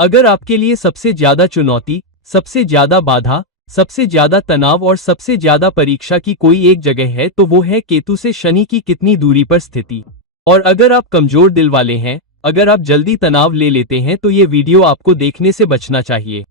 अगर आपके लिए सबसे ज्यादा चुनौती, सबसे ज्यादा बाधा, सबसे ज्यादा तनाव और सबसे ज्यादा परीक्षा की कोई एक जगह है तो वो है केतु से शनि की कितनी दूरी पर स्थिति। और अगर आप कमजोर दिल वाले हैं, अगर आप जल्दी तनाव ले लेते हैं तो ये वीडियो आपको देखने से बचना चाहिए।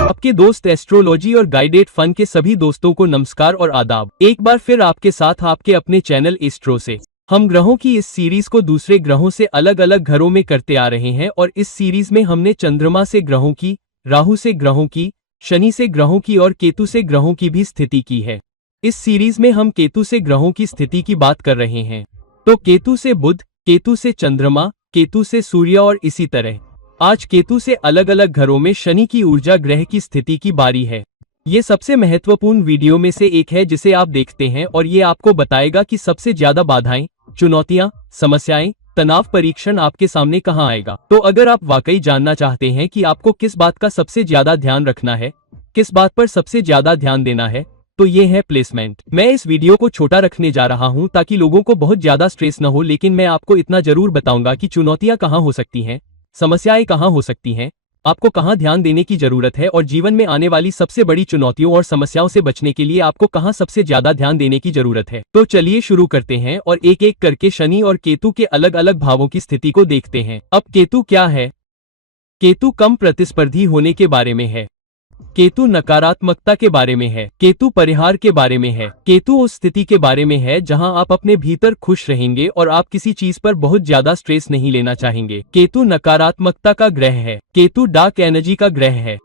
आपके दोस्त एस्ट्रोलॉजी और गाइडेड फन के सभी दोस्तों को नमस्कार और आदाब। एक बार फिर आपके साथ आपके अपने चैनल एस्ट्रो से हम ग्रहों की इस सीरीज को दूसरे ग्रहों से अलग अलग घरों में करते आ रहे हैं और इस सीरीज में हमने चंद्रमा से ग्रहों की, राहु से ग्रहों की, शनि से ग्रहों की और केतु से ग्रहों की भी स्थिति की है। इस सीरीज में हम केतु से ग्रहों की स्थिति की बात कर रहे हैं। तो केतु से बुध, केतु से चंद्रमा, केतु से सूर्य और इसी तरह आज केतु से अलग अलग घरों में शनि की ऊर्जा ग्रह की स्थिति की बारी है। ये सबसे महत्वपूर्ण वीडियो में से एक है जिसे आप देखते हैं और ये आपको बताएगा कि सबसे ज्यादा बाधाएं, चुनौतियां, समस्याएं, तनाव परीक्षण आपके सामने कहां आएगा। तो अगर आप वाकई जानना चाहते हैं कि आपको किस बात का सबसे ज्यादा ध्यान रखना है, किस बात पर सबसे ज्यादा ध्यान देना है, तो ये है प्लेसमेंट। मैं इस वीडियो को छोटा रखने जा रहा हूं ताकि लोगों को बहुत ज्यादा स्ट्रेस न हो, लेकिन मैं आपको इतना जरूर बताऊंगा कि चुनौतियां कहां हो सकती हैं, समस्याएं कहां हो सकती हैं, आपको कहां ध्यान देने की जरूरत है और जीवन में आने वाली सबसे बड़ी चुनौतियों और समस्याओं से बचने के लिए आपको कहां सबसे ज्यादा ध्यान देने की जरूरत है। तो चलिए शुरू करते हैं और एक एक करके शनि और केतु के अलग अलग भावों की स्थिति को देखते हैं। अब केतु क्या है? केतु कम प्रतिस्पर्धी होने के बारे में है। केतु नकारात्मकता के बारे में है। केतु परिहार के बारे में है। केतु उस स्थिति के बारे में है जहां आप अपने भीतर खुश रहेंगे और आप किसी चीज पर बहुत ज्यादा स्ट्रेस नहीं लेना चाहेंगे। केतु नकारात्मकता का ग्रह है। केतु डार्क एनर्जी का ग्रह है।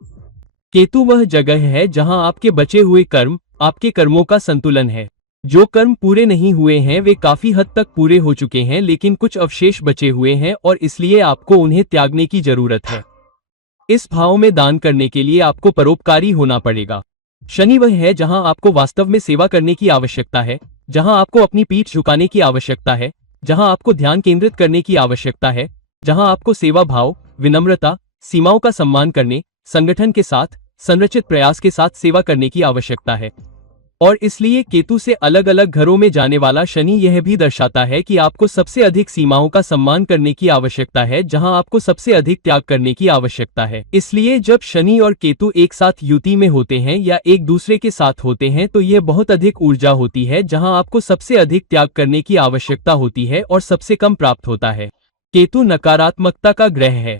केतु वह जगह है जहां आपके बचे हुए कर्म, आपके कर्मों का संतुलन है। जो कर्म पूरे नहीं हुए हैं वे काफी हद तक पूरे हो चुके हैं, लेकिन कुछ अवशेष बचे हुए हैं और इसलिए आपको उन्हें त्यागने की जरूरत है। इस भाव में दान करने के लिए आपको परोपकारी होना पड़ेगा। शनि वह है जहां आपको वास्तव में सेवा करने की आवश्यकता है, जहां आपको अपनी पीठ झुकाने की आवश्यकता है, जहां आपको ध्यान केंद्रित करने की आवश्यकता है, जहां आपको सेवा भाव, विनम्रता, सीमाओं का सम्मान करने, संगठन के साथ संरचित प्रयास के साथ सेवा करने की आवश्यकता है। और इसलिए केतु से अलग अलग घरों में जाने वाला शनि यह भी दर्शाता है कि आपको सबसे अधिक सीमाओं का सम्मान करने की आवश्यकता है, जहां आपको सबसे अधिक त्याग करने की आवश्यकता है। इसलिए जब शनि और केतु एक साथ युति में होते हैं या एक दूसरे के साथ होते हैं तो यह बहुत अधिक ऊर्जा होती है जहां आपको सबसे अधिक त्याग करने की आवश्यकता होती है और सबसे कम प्राप्त होता है। केतु नकारात्मकता का ग्रह है।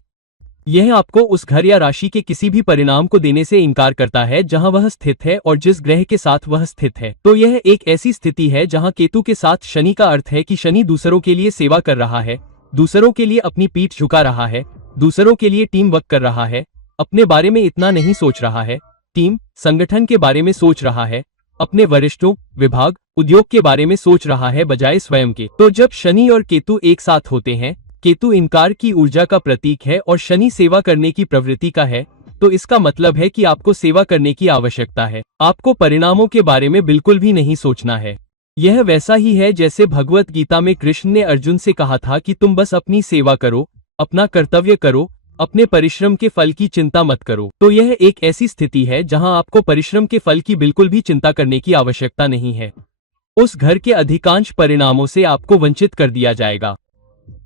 यह आपको उस घर या राशि के किसी भी परिणाम को देने से इनकार करता है जहां वह स्थित है और जिस ग्रह के साथ वह स्थित है। तो यह एक ऐसी स्थिति है जहां केतु के साथ शनि का अर्थ है कि शनि दूसरों के लिए सेवा कर रहा है, दूसरों के लिए अपनी पीठ झुका रहा है, दूसरों के लिए टीम वर्क कर रहा है, अपने बारे में इतना नहीं सोच रहा है, टीम, संगठन के बारे में सोच रहा है, अपने वरिष्ठों, विभाग, उद्योग के बारे में सोच रहा है बजाय स्वयं के। तो जब शनि और केतु एक साथ होते हैं, केतु इनकार की ऊर्जा का प्रतीक है और शनि सेवा करने की प्रवृत्ति का है, तो इसका मतलब है कि आपको सेवा करने की आवश्यकता है। आपको परिणामों के बारे में बिल्कुल भी नहीं सोचना है। यह वैसा ही है जैसे भगवत गीता में कृष्ण ने अर्जुन से कहा था कि तुम बस अपनी सेवा करो, अपना कर्तव्य करो, अपने परिश्रम के फल की चिंता मत करो। तो यह एक ऐसी स्थिति है जहां आपको परिश्रम के फल की बिल्कुल भी चिंता करने की आवश्यकता नहीं है। उस घर के अधिकांश परिणामों से आपको वंचित कर दिया जाएगा।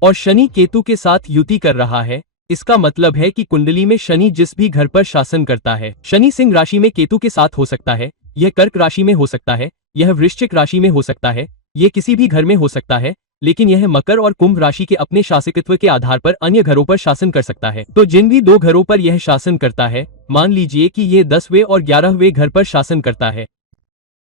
और शनि केतु के साथ युति कर रहा है, इसका मतलब है कि कुंडली में शनि जिस भी घर पर शासन करता है, शनि सिंह राशि में केतु के साथ हो सकता है, यह कर्क राशि में हो सकता है, यह वृश्चिक राशि में हो सकता है, यह किसी भी घर में हो सकता है, लेकिन यह मकर और कुंभ राशि के अपने शासकत्व के आधार पर अन्य घरों पर शासन कर सकता है। तो जिन भी दो घरों पर यह शासन करता है, मान लीजिए कि यह 10वें और 11वें घर पर शासन करता है।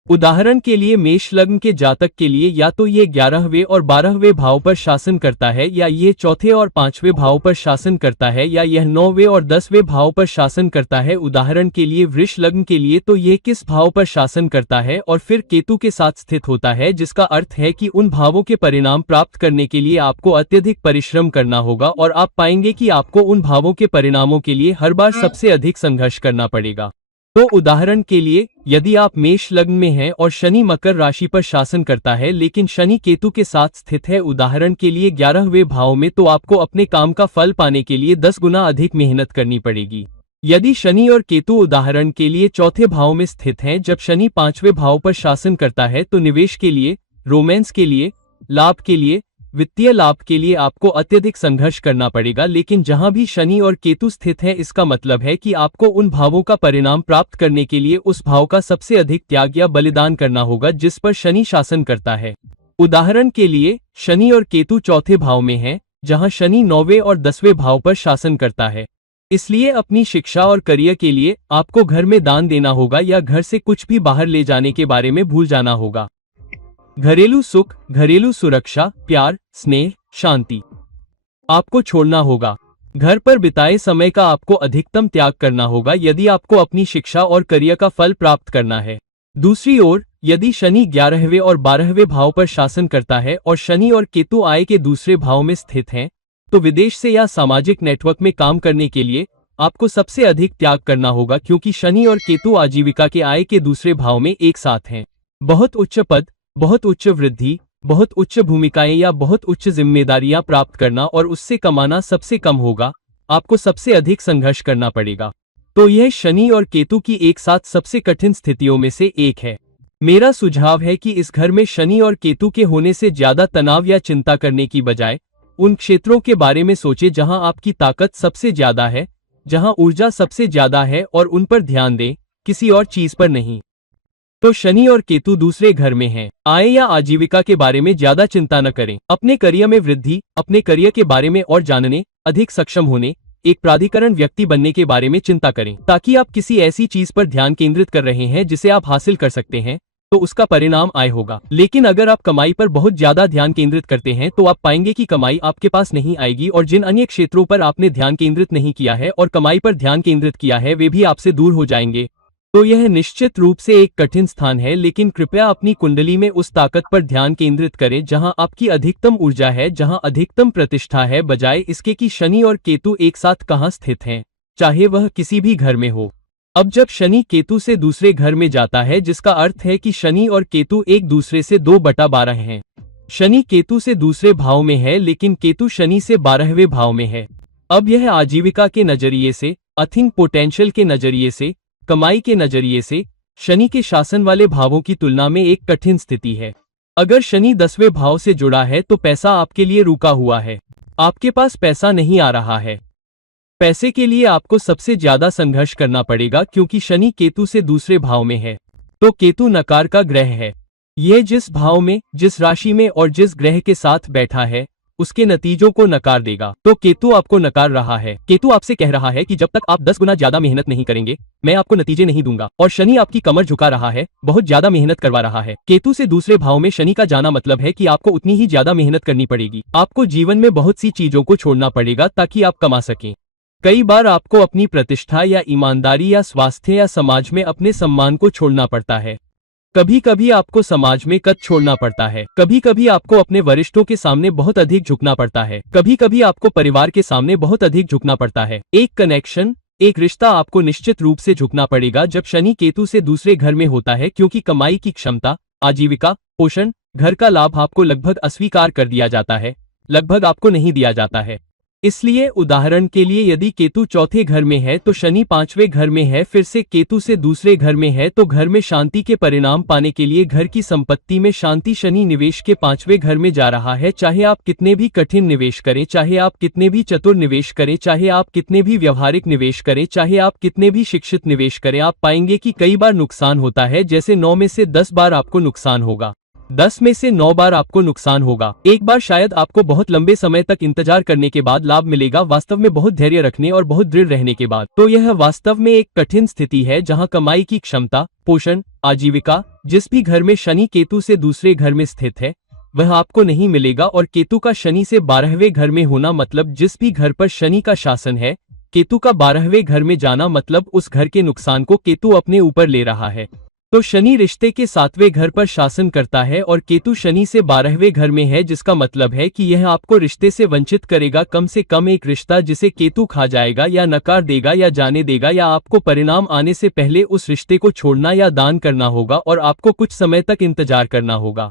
उदाहरण के लिए मेष लग्न के जातक के लिए या तो ये 11वें और 12वें भाव पर शासन करता है, या ये चौथे और 5वें भाव पर शासन करता है, या यह 9वें और 10वें भाव पर शासन करता है। उदाहरण के लिए वृष लग्न के लिए तो ये किस भाव पर शासन करता है और फिर केतु के साथ स्थित होता है, जिसका अर्थ है कि उन भावों के परिणाम प्राप्त करने के लिए आपको अत्यधिक परिश्रम करना होगा और आप पाएंगे कि आपको उन भावों के परिणामों के लिए हर बार सबसे अधिक संघर्ष करना पड़ेगा। तो उदाहरण के लिए यदि आप मेष लग्न में हैं और शनि मकर राशि पर शासन करता है लेकिन शनि केतु के साथ स्थित है, उदाहरण के लिए 11वें भाव में, तो आपको अपने काम का फल पाने के लिए 10 गुना अधिक मेहनत करनी पड़ेगी। यदि शनि और केतु उदाहरण के लिए चौथे भाव में स्थित हैं, जब शनि 5वें भाव पर शासन करता है, तो निवेश के लिए, रोमांस के लिए, लाभ के लिए, वित्तीय लाभ के लिए आपको अत्यधिक संघर्ष करना पड़ेगा, लेकिन जहां भी शनि और केतु स्थित है इसका मतलब है कि आपको उन भावों का परिणाम प्राप्त करने के लिए उस भाव का सबसे अधिक त्याग या बलिदान करना होगा जिस पर शनि शासन करता है। उदाहरण के लिए शनि और केतु चौथे भाव में हैं, जहां शनि 9वें और 10वें भाव पर शासन करता है। इसलिए अपनी शिक्षा और करियर के लिए आपको घर में दान देना होगा या घर से कुछ भी बाहर ले जाने के बारे में भूल जाना होगा। घरेलू सुख, घरेलू सुरक्षा, प्यार, स्नेह, शांति आपको छोड़ना होगा। घर पर बिताए समय का आपको अधिकतम त्याग करना होगा यदि आपको अपनी शिक्षा और करियर का फल प्राप्त करना है। दूसरी ओर, यदि शनि 11वें और 12वें भाव पर शासन करता है और शनि और केतु आय के दूसरे भाव में स्थित हैं, तो विदेश से या सामाजिक नेटवर्क में काम करने के लिए आपको सबसे अधिक त्याग करना होगा, क्योंकि शनि और केतु आजीविका के आय के दूसरे भाव में एक साथ हैं। बहुत उच्च पद, बहुत उच्च वृद्धि, बहुत उच्च भूमिकाएं या बहुत उच्च जिम्मेदारियां प्राप्त करना और उससे कमाना सबसे कम होगा, आपको सबसे अधिक संघर्ष करना पड़ेगा। तो यह शनि और केतु की एक साथ सबसे कठिन स्थितियों में से एक है। मेरा सुझाव है कि इस घर में शनि और केतु के होने से ज्यादा तनाव या चिंता करने की बजाय उन क्षेत्रों के बारे में सोचें जहां आपकी ताकत सबसे ज्यादा है, जहां ऊर्जा सबसे ज्यादा है और उन पर ध्यान दें, किसी और चीज पर नहीं। तो शनि और केतु दूसरे घर में हैं। आय या आजीविका के बारे में ज्यादा चिंता न करें। अपने करियर में वृद्धि, अपने करियर के बारे में और जानने, अधिक सक्षम होने, एक प्राधिकरण व्यक्ति बनने के बारे में चिंता करें, ताकि आप किसी ऐसी चीज पर ध्यान केंद्रित कर रहे हैं जिसे आप हासिल कर सकते हैं, तो उसका परिणाम आय होगा। लेकिन अगर आप कमाई पर बहुत ज्यादा ध्यान केंद्रित करते हैं तो आप पाएंगे कि कमाई आपके पास नहीं आएगी और जिन अन्य क्षेत्रों पर आपने ध्यान केंद्रित नहीं किया है और कमाई पर ध्यान केंद्रित किया है वे भी आपसे दूर हो जाएंगे। तो यह निश्चित रूप से एक कठिन स्थान है, लेकिन कृपया अपनी कुंडली में उस ताकत पर ध्यान केंद्रित करें जहां आपकी अधिकतम ऊर्जा है, जहां अधिकतम प्रतिष्ठा है, बजाय इसके कि शनि और केतु एक साथ कहां स्थित हैं, चाहे वह किसी भी घर में हो। अब जब शनि केतु से दूसरे घर में जाता है, जिसका अर्थ है कि शनि और केतु एक दूसरे से 2/12 हैं। शनि केतु से दूसरे भाव में है, लेकिन केतु शनि से 12वें भाव में है। अब यह आजीविका के नजरिए से, अर्निंग पोटेंशियल के नजरिए से, कमाई के नजरिए से शनि के शासन वाले भावों की तुलना में एक कठिन स्थिति है। अगर शनि 10वें भाव से जुड़ा है तो पैसा आपके लिए रुका हुआ है, आपके पास पैसा नहीं आ रहा है। पैसे के लिए आपको सबसे ज्यादा संघर्ष करना पड़ेगा, क्योंकि शनि केतु से दूसरे भाव में है। तो केतु नकार का ग्रह है। यह जिस भाव में, जिस राशि में और जिस ग्रह के साथ बैठा है उसके नतीजों को नकार देगा। तो केतु आपको नकार रहा है। केतु आपसे कह रहा है कि जब तक आप 10 गुना ज्यादा मेहनत नहीं करेंगे मैं आपको नतीजे नहीं दूंगा। और शनि आपकी कमर झुका रहा है, बहुत ज्यादा मेहनत करवा रहा है। केतु से दूसरे भाव में शनि का जाना मतलब है कि आपको उतनी ही ज्यादा मेहनत करनी पड़ेगी। आपको जीवन में बहुत सी चीजों को छोड़ना पड़ेगा ताकि आप कमा सकें। कई बार आपको अपनी प्रतिष्ठा या ईमानदारी या स्वास्थ्य या समाज में अपने सम्मान को छोड़ना पड़ता है। कभी कभी आपको समाज में कद छोड़ना पड़ता है। कभी कभी आपको अपने वरिष्ठों के सामने बहुत अधिक झुकना पड़ता है। कभी कभी आपको परिवार के सामने बहुत अधिक झुकना पड़ता है। एक कनेक्शन, एक रिश्ता आपको निश्चित रूप से झुकना पड़ेगा जब शनि केतु से दूसरे घर में होता है, क्योंकि कमाई की क्षमता, आजीविका, पोषण, घर का लाभ आपको लगभग अस्वीकार कर दिया जाता है, लगभग आपको नहीं दिया जाता है। इसलिए उदाहरण के लिए यदि केतु चौथे घर में है तो शनि 5वें घर में है, फिर से केतु से दूसरे घर में है, तो घर में शांति के परिणाम पाने के लिए घर की संपत्ति में शांति शनि निवेश के 5वें घर में जा रहा है। चाहे आप कितने भी कठिन निवेश करें, चाहे आप कितने भी चतुर निवेश करें, चाहे आप कितने भी व्यवहारिक निवेश करें, चाहे आप कितने भी शिक्षित निवेश करें, आप पाएंगे कि कई बार नुकसान होता है। जैसे 9 में से 10 बार आपको नुकसान होगा, 10 में से 9 बार आपको नुकसान होगा। एक बार शायद आपको बहुत लंबे समय तक इंतजार करने के बाद लाभ मिलेगा, वास्तव में बहुत धैर्य रखने और बहुत दृढ़ रहने के बाद। तो यह वास्तव में एक कठिन स्थिति है जहां कमाई की क्षमता, पोषण, आजीविका जिस भी घर में शनि केतु से दूसरे घर में स्थित है वह आपको नहीं मिलेगा। और केतु का शनि से 12वें घर में होना मतलब जिस भी घर पर शनि का शासन है, केतु का 12वें घर में जाना मतलब उस घर के नुकसान को केतु अपने ऊपर ले रहा है। तो शनि रिश्ते के 7वें घर पर शासन करता है और केतु शनि से 12वें घर में है, जिसका मतलब है कि यह आपको रिश्ते से वंचित करेगा, कम से कम एक रिश्ता जिसे केतु खा जाएगा या नकार देगा या जाने देगा, या आपको परिणाम आने से पहले उस रिश्ते को छोड़ना या दान करना होगा और आपको कुछ समय तक इंतजार करना होगा।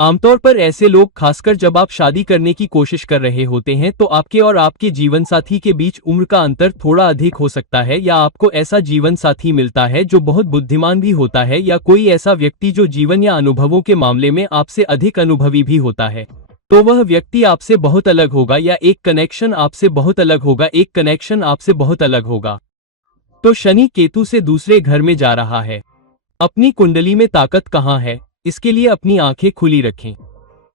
आमतौर पर ऐसे लोग, खासकर जब आप शादी करने की कोशिश कर रहे होते हैं, तो आपके और आपके जीवनसाथी के बीच उम्र का अंतर थोड़ा अधिक हो सकता है, या आपको ऐसा जीवनसाथी मिलता है जो बहुत बुद्धिमान भी होता है, या कोई ऐसा व्यक्ति जो जीवन या अनुभवों के मामले में आपसे अधिक अनुभवी भी होता है। तो वह व्यक्ति आपसे बहुत अलग होगा या एक कनेक्शन आपसे बहुत अलग होगा, एक कनेक्शन आपसे बहुत अलग होगा। तो शनि केतु से दूसरे घर में जा रहा है। अपनी कुंडली में ताकत कहाँ है, इसके लिए अपनी आंखें खुली रखें।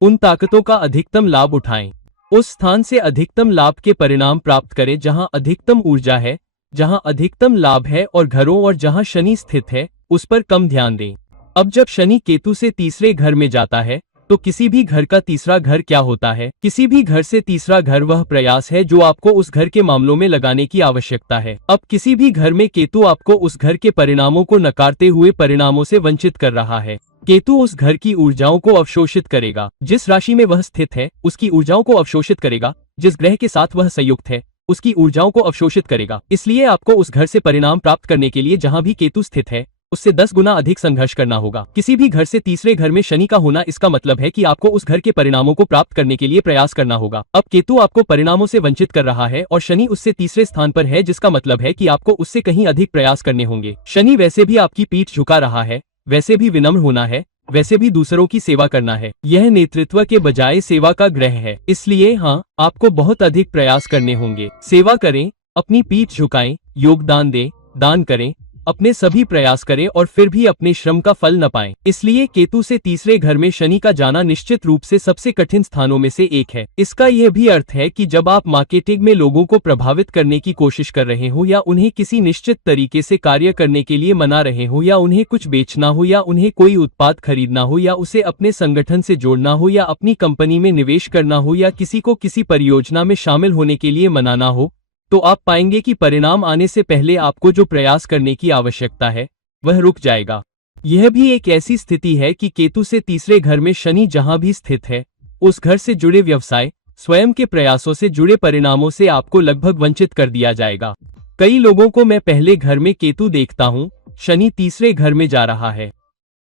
उन ताकतों का अधिकतम लाभ उठाएं। उस स्थान से अधिकतम लाभ के परिणाम प्राप्त करें जहां अधिकतम ऊर्जा है, जहां अधिकतम लाभ है, और घरों और जहां शनि स्थित है उस पर कम ध्यान दें। अब जब शनि केतु से तीसरे घर में जाता है तो किसी भी घर का तीसरा घर क्या होता है? किसी भी घर से तीसरा घर वह प्रयास है जो आपको उस घर के मामलों में लगाने की आवश्यकता है। अब किसी भी घर में केतु आपको उस घर के परिणामों को नकारते हुए परिणामों से वंचित कर रहा है। केतु उस घर की ऊर्जाओं को अवशोषित करेगा। जिस राशि में वह स्थित है उसकी ऊर्जाओं को अवशोषित करेगा। जिस ग्रह के साथ वह संयुक्त है उसकी ऊर्जाओं को अवशोषित करेगा। इसलिए आपको उस घर से परिणाम प्राप्त करने के लिए जहां भी केतु स्थित है उससे 10 गुना अधिक संघर्ष करना होगा। किसी भी घर से तीसरे घर में शनि का होना इसका मतलब है कि आपको उस घर के परिणामों को प्राप्त करने के लिए प्रयास करना होगा। अब केतु आपको परिणामों से वंचित कर रहा है और शनि उससे तीसरे स्थान पर है, जिसका मतलब है कि आपको उससे कहीं अधिक प्रयास करने होंगे। शनि वैसे भी आपकी पीठ झुका रहा है, वैसे भी विनम्र होना है, वैसे भी दूसरों की सेवा करना है। यह नेतृत्व के बजाय सेवा का ग्रह है, इसलिए हाँ, आपको बहुत अधिक प्रयास करने होंगे। सेवा करें, अपनी पीठ झुकाएं, योगदान दें, दान करें, अपने सभी प्रयास करें और फिर भी अपने श्रम का फल न पाएं। इसलिए केतु से तीसरे घर में शनि का जाना निश्चित रूप से सबसे कठिन स्थानों में से एक है। इसका यह भी अर्थ है कि जब आप मार्केटिंग में लोगों को प्रभावित करने की कोशिश कर रहे हो या उन्हें किसी निश्चित तरीके से कार्य करने के लिए मना रहे हो या उन्हें कुछ बेचना हो या उन्हें कोई उत्पाद खरीदना हो या उसे अपने संगठन से जोड़ना हो या अपनी कंपनी में निवेश करना हो या किसी को किसी परियोजना में शामिल होने के लिए मनाना हो, तो आप पाएंगे कि परिणाम आने से पहले आपको जो प्रयास करने की आवश्यकता है वह रुक जाएगा। यह भी एक ऐसी स्थिति है कि केतु से तीसरे घर में शनि जहां भी स्थित है उस घर से जुड़े व्यवसाय, स्वयं के प्रयासों से जुड़े परिणामों से आपको लगभग वंचित कर दिया जाएगा। कई लोगों को मैं पहले घर में केतु देखता हूं, शनि तीसरे घर में जा रहा है।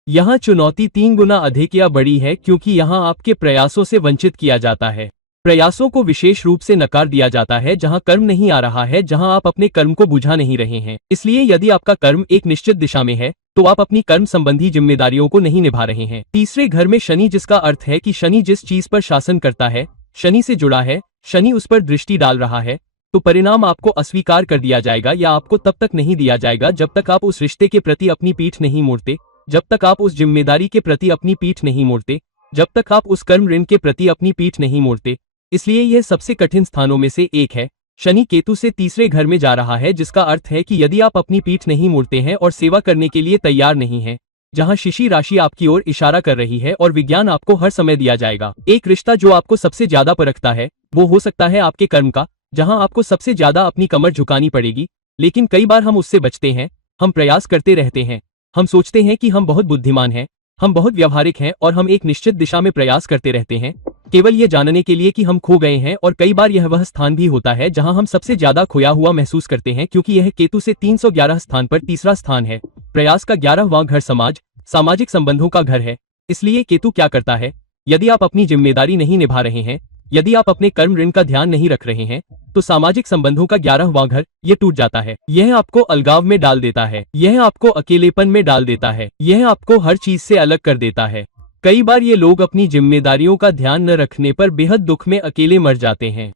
यहाँ चुनौती 3 गुना अधिक या बड़ी है क्योंकि यहाँ आपके प्रयासों से वंचित किया जाता है। प्रयासों को विशेष रूप से नकार दिया जाता है जहां कर्म नहीं आ रहा है, जहां आप अपने कर्म को बुझा नहीं रहे हैं। इसलिए यदि आपका कर्म एक निश्चित दिशा में है तो आप अपनी कर्म संबंधी जिम्मेदारियों को नहीं निभा रहे हैं। तीसरे घर में शनि, जिसका अर्थ है कि शनि जिस चीज पर शासन करता है, शनि से जुड़ा है, शनि उस पर दृष्टि डाल रहा है, तो परिणाम आपको अस्वीकार कर दिया जाएगा या आपको तब तक नहीं दिया जाएगा जब तक आप उस रिश्ते के प्रति अपनी पीठ नहीं मोड़ते, जब तक आप उस जिम्मेदारी के प्रति अपनी पीठ नहीं मोड़ते, जब तक आप उस कर्म ऋण के प्रति अपनी पीठ नहीं मोड़ते। इसलिए यह सबसे कठिन स्थानों में से एक है। शनि केतु से तीसरे घर में जा रहा है, जिसका अर्थ है कि यदि आप अपनी पीठ नहीं मोड़ते हैं और सेवा करने के लिए तैयार नहीं हैं, जहां शिशि राशि आपकी ओर इशारा कर रही है और विज्ञान आपको हर समय दिया जाएगा। एक रिश्ता जो आपको सबसे ज्यादा परखता है वो हो सकता है आपके कर्म का, जहां आपको सबसे ज्यादा अपनी कमर झुकानी पड़ेगी। लेकिन कई बार हम उससे बचते हैं, हम प्रयास करते रहते हैं, हम सोचते हैं कि हम बहुत बुद्धिमान हैं, हम बहुत व्यवहारिक हैं और हम एक निश्चित दिशा में प्रयास करते रहते हैं, केवल ये जानने के लिए कि हम खो गए हैं। और कई बार यह वह स्थान भी होता है जहां हम सबसे ज्यादा खोया हुआ महसूस करते हैं, क्योंकि यह केतु से 311 स्थान पर तीसरा स्थान है। प्रयास का 11वां घर समाज, सामाजिक संबंधों का घर है। इसलिए केतु क्या करता है, यदि आप अपनी जिम्मेदारी नहीं निभा रहे हैं, यदि आप अपने कर्म ऋण का ध्यान नहीं रख रहे हैं, तो सामाजिक संबंधों का 11वां घर ये टूट जाता है। यह आपको अलगाव में डाल देता है, यह आपको अकेलेपन में डाल देता है, यह आपको हर चीज से अलग कर देता है। कई बार ये लोग अपनी जिम्मेदारियों का ध्यान न रखने पर बेहद दुख में अकेले मर जाते हैं।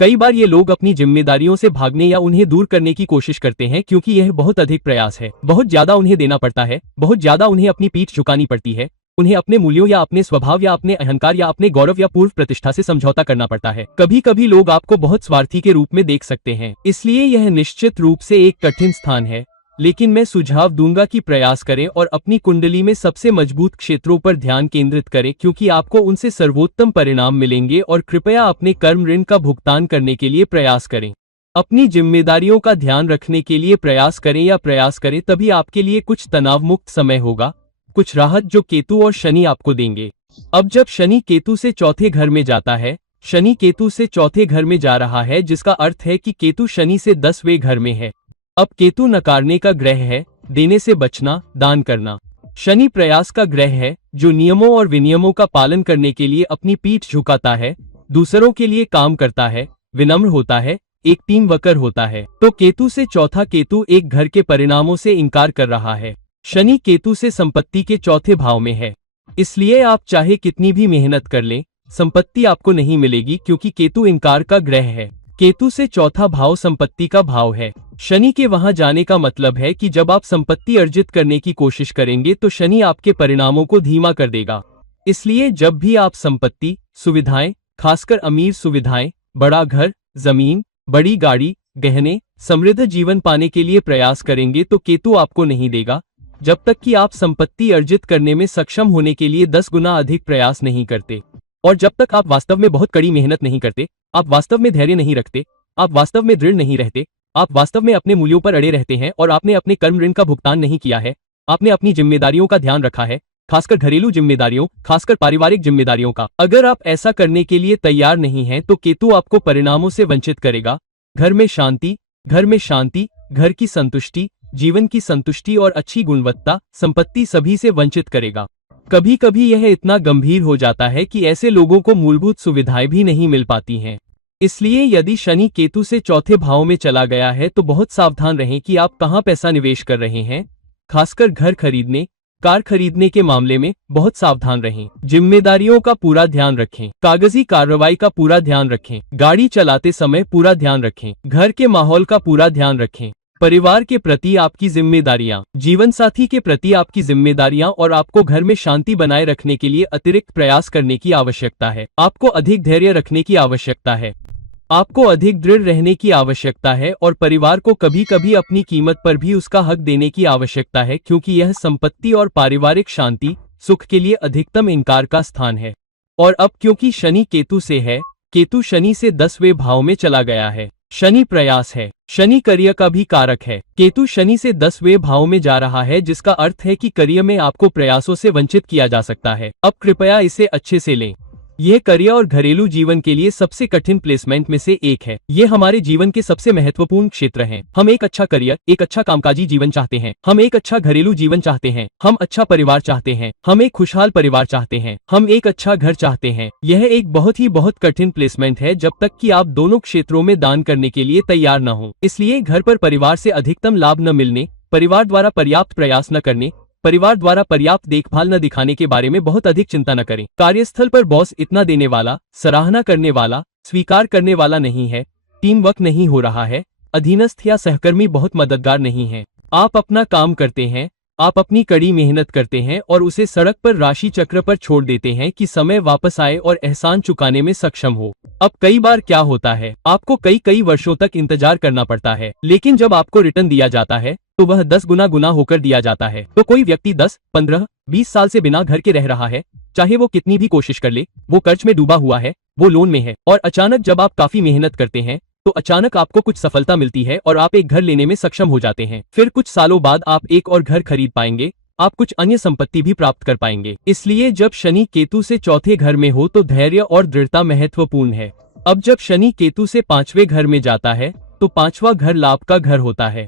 कई बार ये लोग अपनी जिम्मेदारियों से भागने या उन्हें दूर करने की कोशिश करते हैं, क्योंकि यह बहुत अधिक प्रयास है, बहुत ज्यादा उन्हें देना पड़ता है, बहुत ज्यादा उन्हें अपनी पीठ झुकानी पड़ती है, उन्हें अपने मूल्यों या अपने स्वभाव या अपने अहंकार या अपने गौरव या पूर्व प्रतिष्ठा से समझौता करना पड़ता है। कभी कभी लोग आपको बहुत स्वार्थी के रूप में देख सकते हैं, इसलिए यह निश्चित रूप से एक कठिन स्थान है। लेकिन मैं सुझाव दूंगा कि प्रयास करें और अपनी कुंडली में सबसे मजबूत क्षेत्रों पर ध्यान केंद्रित करें, क्योंकि आपको उनसे सर्वोत्तम परिणाम मिलेंगे। और कृपया अपने कर्म ऋण का भुगतान करने के लिए प्रयास करें, अपनी जिम्मेदारियों का ध्यान रखने के लिए प्रयास करें, तभी आपके लिए कुछ तनाव मुक्त समय होगा, कुछ राहत जो केतु और शनि आपको देंगे। अब जब शनि केतु से चौथे घर में जाता है, शनि केतु से चौथे घर में जा रहा है, जिसका अर्थ है कि केतु शनि से 10वें घर में है। अब केतु नकारने का ग्रह है, देने से बचना, दान करना। शनि प्रयास का ग्रह है, जो नियमों और विनियमों का पालन करने के लिए अपनी पीठ झुकाता है, दूसरों के लिए काम करता है, विनम्र होता है, एक टीम वर्कर होता है। तो केतु से चौथा केतु एक घर के परिणामों से इनकार कर रहा है। शनि केतु से संपत्ति के चौथे भाव में है, इसलिए आप चाहे कितनी भी मेहनत कर लें, संपत्ति आपको नहीं मिलेगी क्योंकि केतु इंकार का ग्रह है। केतु से चौथा भाव संपत्ति का भाव है। शनि के वहां जाने का मतलब है कि जब आप संपत्ति अर्जित करने की कोशिश करेंगे तो शनि आपके परिणामों को धीमा कर देगा। इसलिए जब भी आप संपत्ति, सुविधाएं, खासकर अमीर सुविधाएं, बड़ा घर, जमीन, बड़ी गाड़ी, गहने, समृद्ध जीवन पाने के लिए प्रयास करेंगे तो केतु आपको नहीं देगा, जब तक कि आप संपत्ति अर्जित करने में सक्षम होने के लिए 10 गुना अधिक प्रयास नहीं करते। और जब तक आप वास्तव में बहुत कड़ी मेहनत नहीं करते, आप वास्तव में धैर्य नहीं रखते, आप वास्तव में दृढ़ नहीं रहते, आप वास्तव में अपने मूल्यों पर अड़े रहते हैं और आपने अपने कर्म ऋण का भुगतान नहीं किया है, आपने अपनी जिम्मेदारियों का ध्यान रखा है, खासकर घरेलू जिम्मेदारियों, खासकर पारिवारिक जिम्मेदारियों का। अगर आप ऐसा करने के लिए तैयार नहीं हैं तो केतु आपको परिणामों से वंचित करेगा। घर में शांति, घर की संतुष्टि, जीवन की संतुष्टि और अच्छी गुणवत्ता, संपत्ति सभी से वंचित करेगा। कभी कभी यह इतना गंभीर हो जाता है कि ऐसे लोगों को मूलभूत सुविधाएं भी नहीं मिल पाती हैं। इसलिए यदि शनि केतु से चौथे भाव में चला गया है तो बहुत सावधान रहें कि आप कहां पैसा निवेश कर रहे हैं। खासकर घर खरीदने, कार खरीदने के मामले में बहुत सावधान रहें। जिम्मेदारियों का पूरा ध्यान रखें, कागजी कार्रवाई का पूरा ध्यान रखें, गाड़ी चलाते समय पूरा ध्यान रखें, घर के माहौल का पूरा ध्यान रखें, परिवार के प्रति आपकी जिम्मेदारियां, जीवन साथी के प्रति आपकी जिम्मेदारियां और आपको घर में शांति बनाए रखने के लिए अतिरिक्त प्रयास करने की आवश्यकता है। आपको अधिक धैर्य रखने की आवश्यकता है, आपको अधिक दृढ़ रहने की आवश्यकता है और परिवार को कभी कभी अपनी कीमत पर भी उसका हक देने की आवश्यकता है, क्योंकि यह संपत्ति और पारिवारिक शांति, सुख के लिए अधिकतम इंकार का स्थान है। और अब क्योंकि शनि केतु से है, केतु शनि से 10वें भाव में चला गया है। शनि प्रयास है, शनि करियर का भी कारक है। केतु शनि से 10वें भाव में जा रहा है, जिसका अर्थ है कि करियर में आपको प्रयासों से वंचित किया जा सकता है। अब कृपया इसे अच्छे से लें। यह करियर और घरेलू जीवन के लिए सबसे कठिन प्लेसमेंट में से एक है। ये हमारे जीवन के सबसे महत्वपूर्ण क्षेत्र हैं। हम एक अच्छा करियर, एक अच्छा कामकाजी जीवन चाहते हैं, हम एक अच्छा घरेलू जीवन चाहते हैं, हम अच्छा परिवार चाहते हैं, हम एक खुशहाल परिवार चाहते हैं, हम एक अच्छा घर चाहते हैं। यह एक बहुत कठिन प्लेसमेंट है जब तक कि आप दोनों क्षेत्रों में दान करने के लिए तैयार न हो। इसलिए घर पर परिवार से अधिकतम लाभ न मिलने, परिवार द्वारा पर्याप्त प्रयास न करने, परिवार द्वारा पर्याप्त देखभाल न दिखाने के बारे में बहुत अधिक चिंता न करें। कार्यस्थल पर बॉस इतना देने वाला, सराहना करने वाला, स्वीकार करने वाला नहीं है, टीम वर्क नहीं हो रहा है, अधीनस्थ या सहकर्मी बहुत मददगार नहीं है। आप अपना काम करते हैं, आप अपनी कड़ी मेहनत करते हैं और उसे सड़क पर राशि चक्र पर छोड़ देते हैं कि समय वापस आए और एहसान चुकाने में सक्षम हो। अब कई बार क्या होता है, आपको कई वर्षों तक इंतजार करना पड़ता है, लेकिन जब आपको रिटर्न दिया जाता है तो वह 10 गुना होकर दिया जाता है। तो कोई व्यक्ति 10, 15, 20 साल से बिना घर के रह रहा है, चाहे वो कितनी भी कोशिश कर ले, वो कर्ज में डूबा हुआ है, वो लोन में है, और अचानक जब आप काफी मेहनत करते हैं तो अचानक आपको कुछ सफलता मिलती है और आप एक घर लेने में सक्षम हो जाते हैं। फिर कुछ सालों बाद आप एक और घर खरीद पाएंगे, आप कुछ अन्य संपत्ति भी प्राप्त कर पाएंगे। इसलिए जब शनि केतु से चौथे घर में हो तो धैर्य और दृढ़ता महत्वपूर्ण है। अब जब शनि केतु से 5वें घर में जाता है तो 5वां घर लाभ का घर होता है।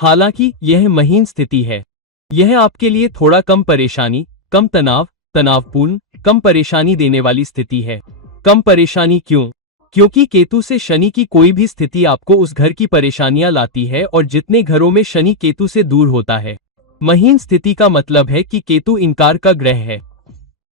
हालांकि यह महीन स्थिति है, यह आपके लिए थोड़ा कम परेशानी, कम तनावपूर्ण, कम परेशानी देने वाली स्थिति है। कम परेशानी क्यों? क्योंकि केतु से शनि की कोई भी स्थिति आपको उस घर की परेशानियां लाती है और जितने घरों में शनि केतु से दूर होता है। महीन स्थिति का मतलब है कि केतु इंकार का ग्रह है।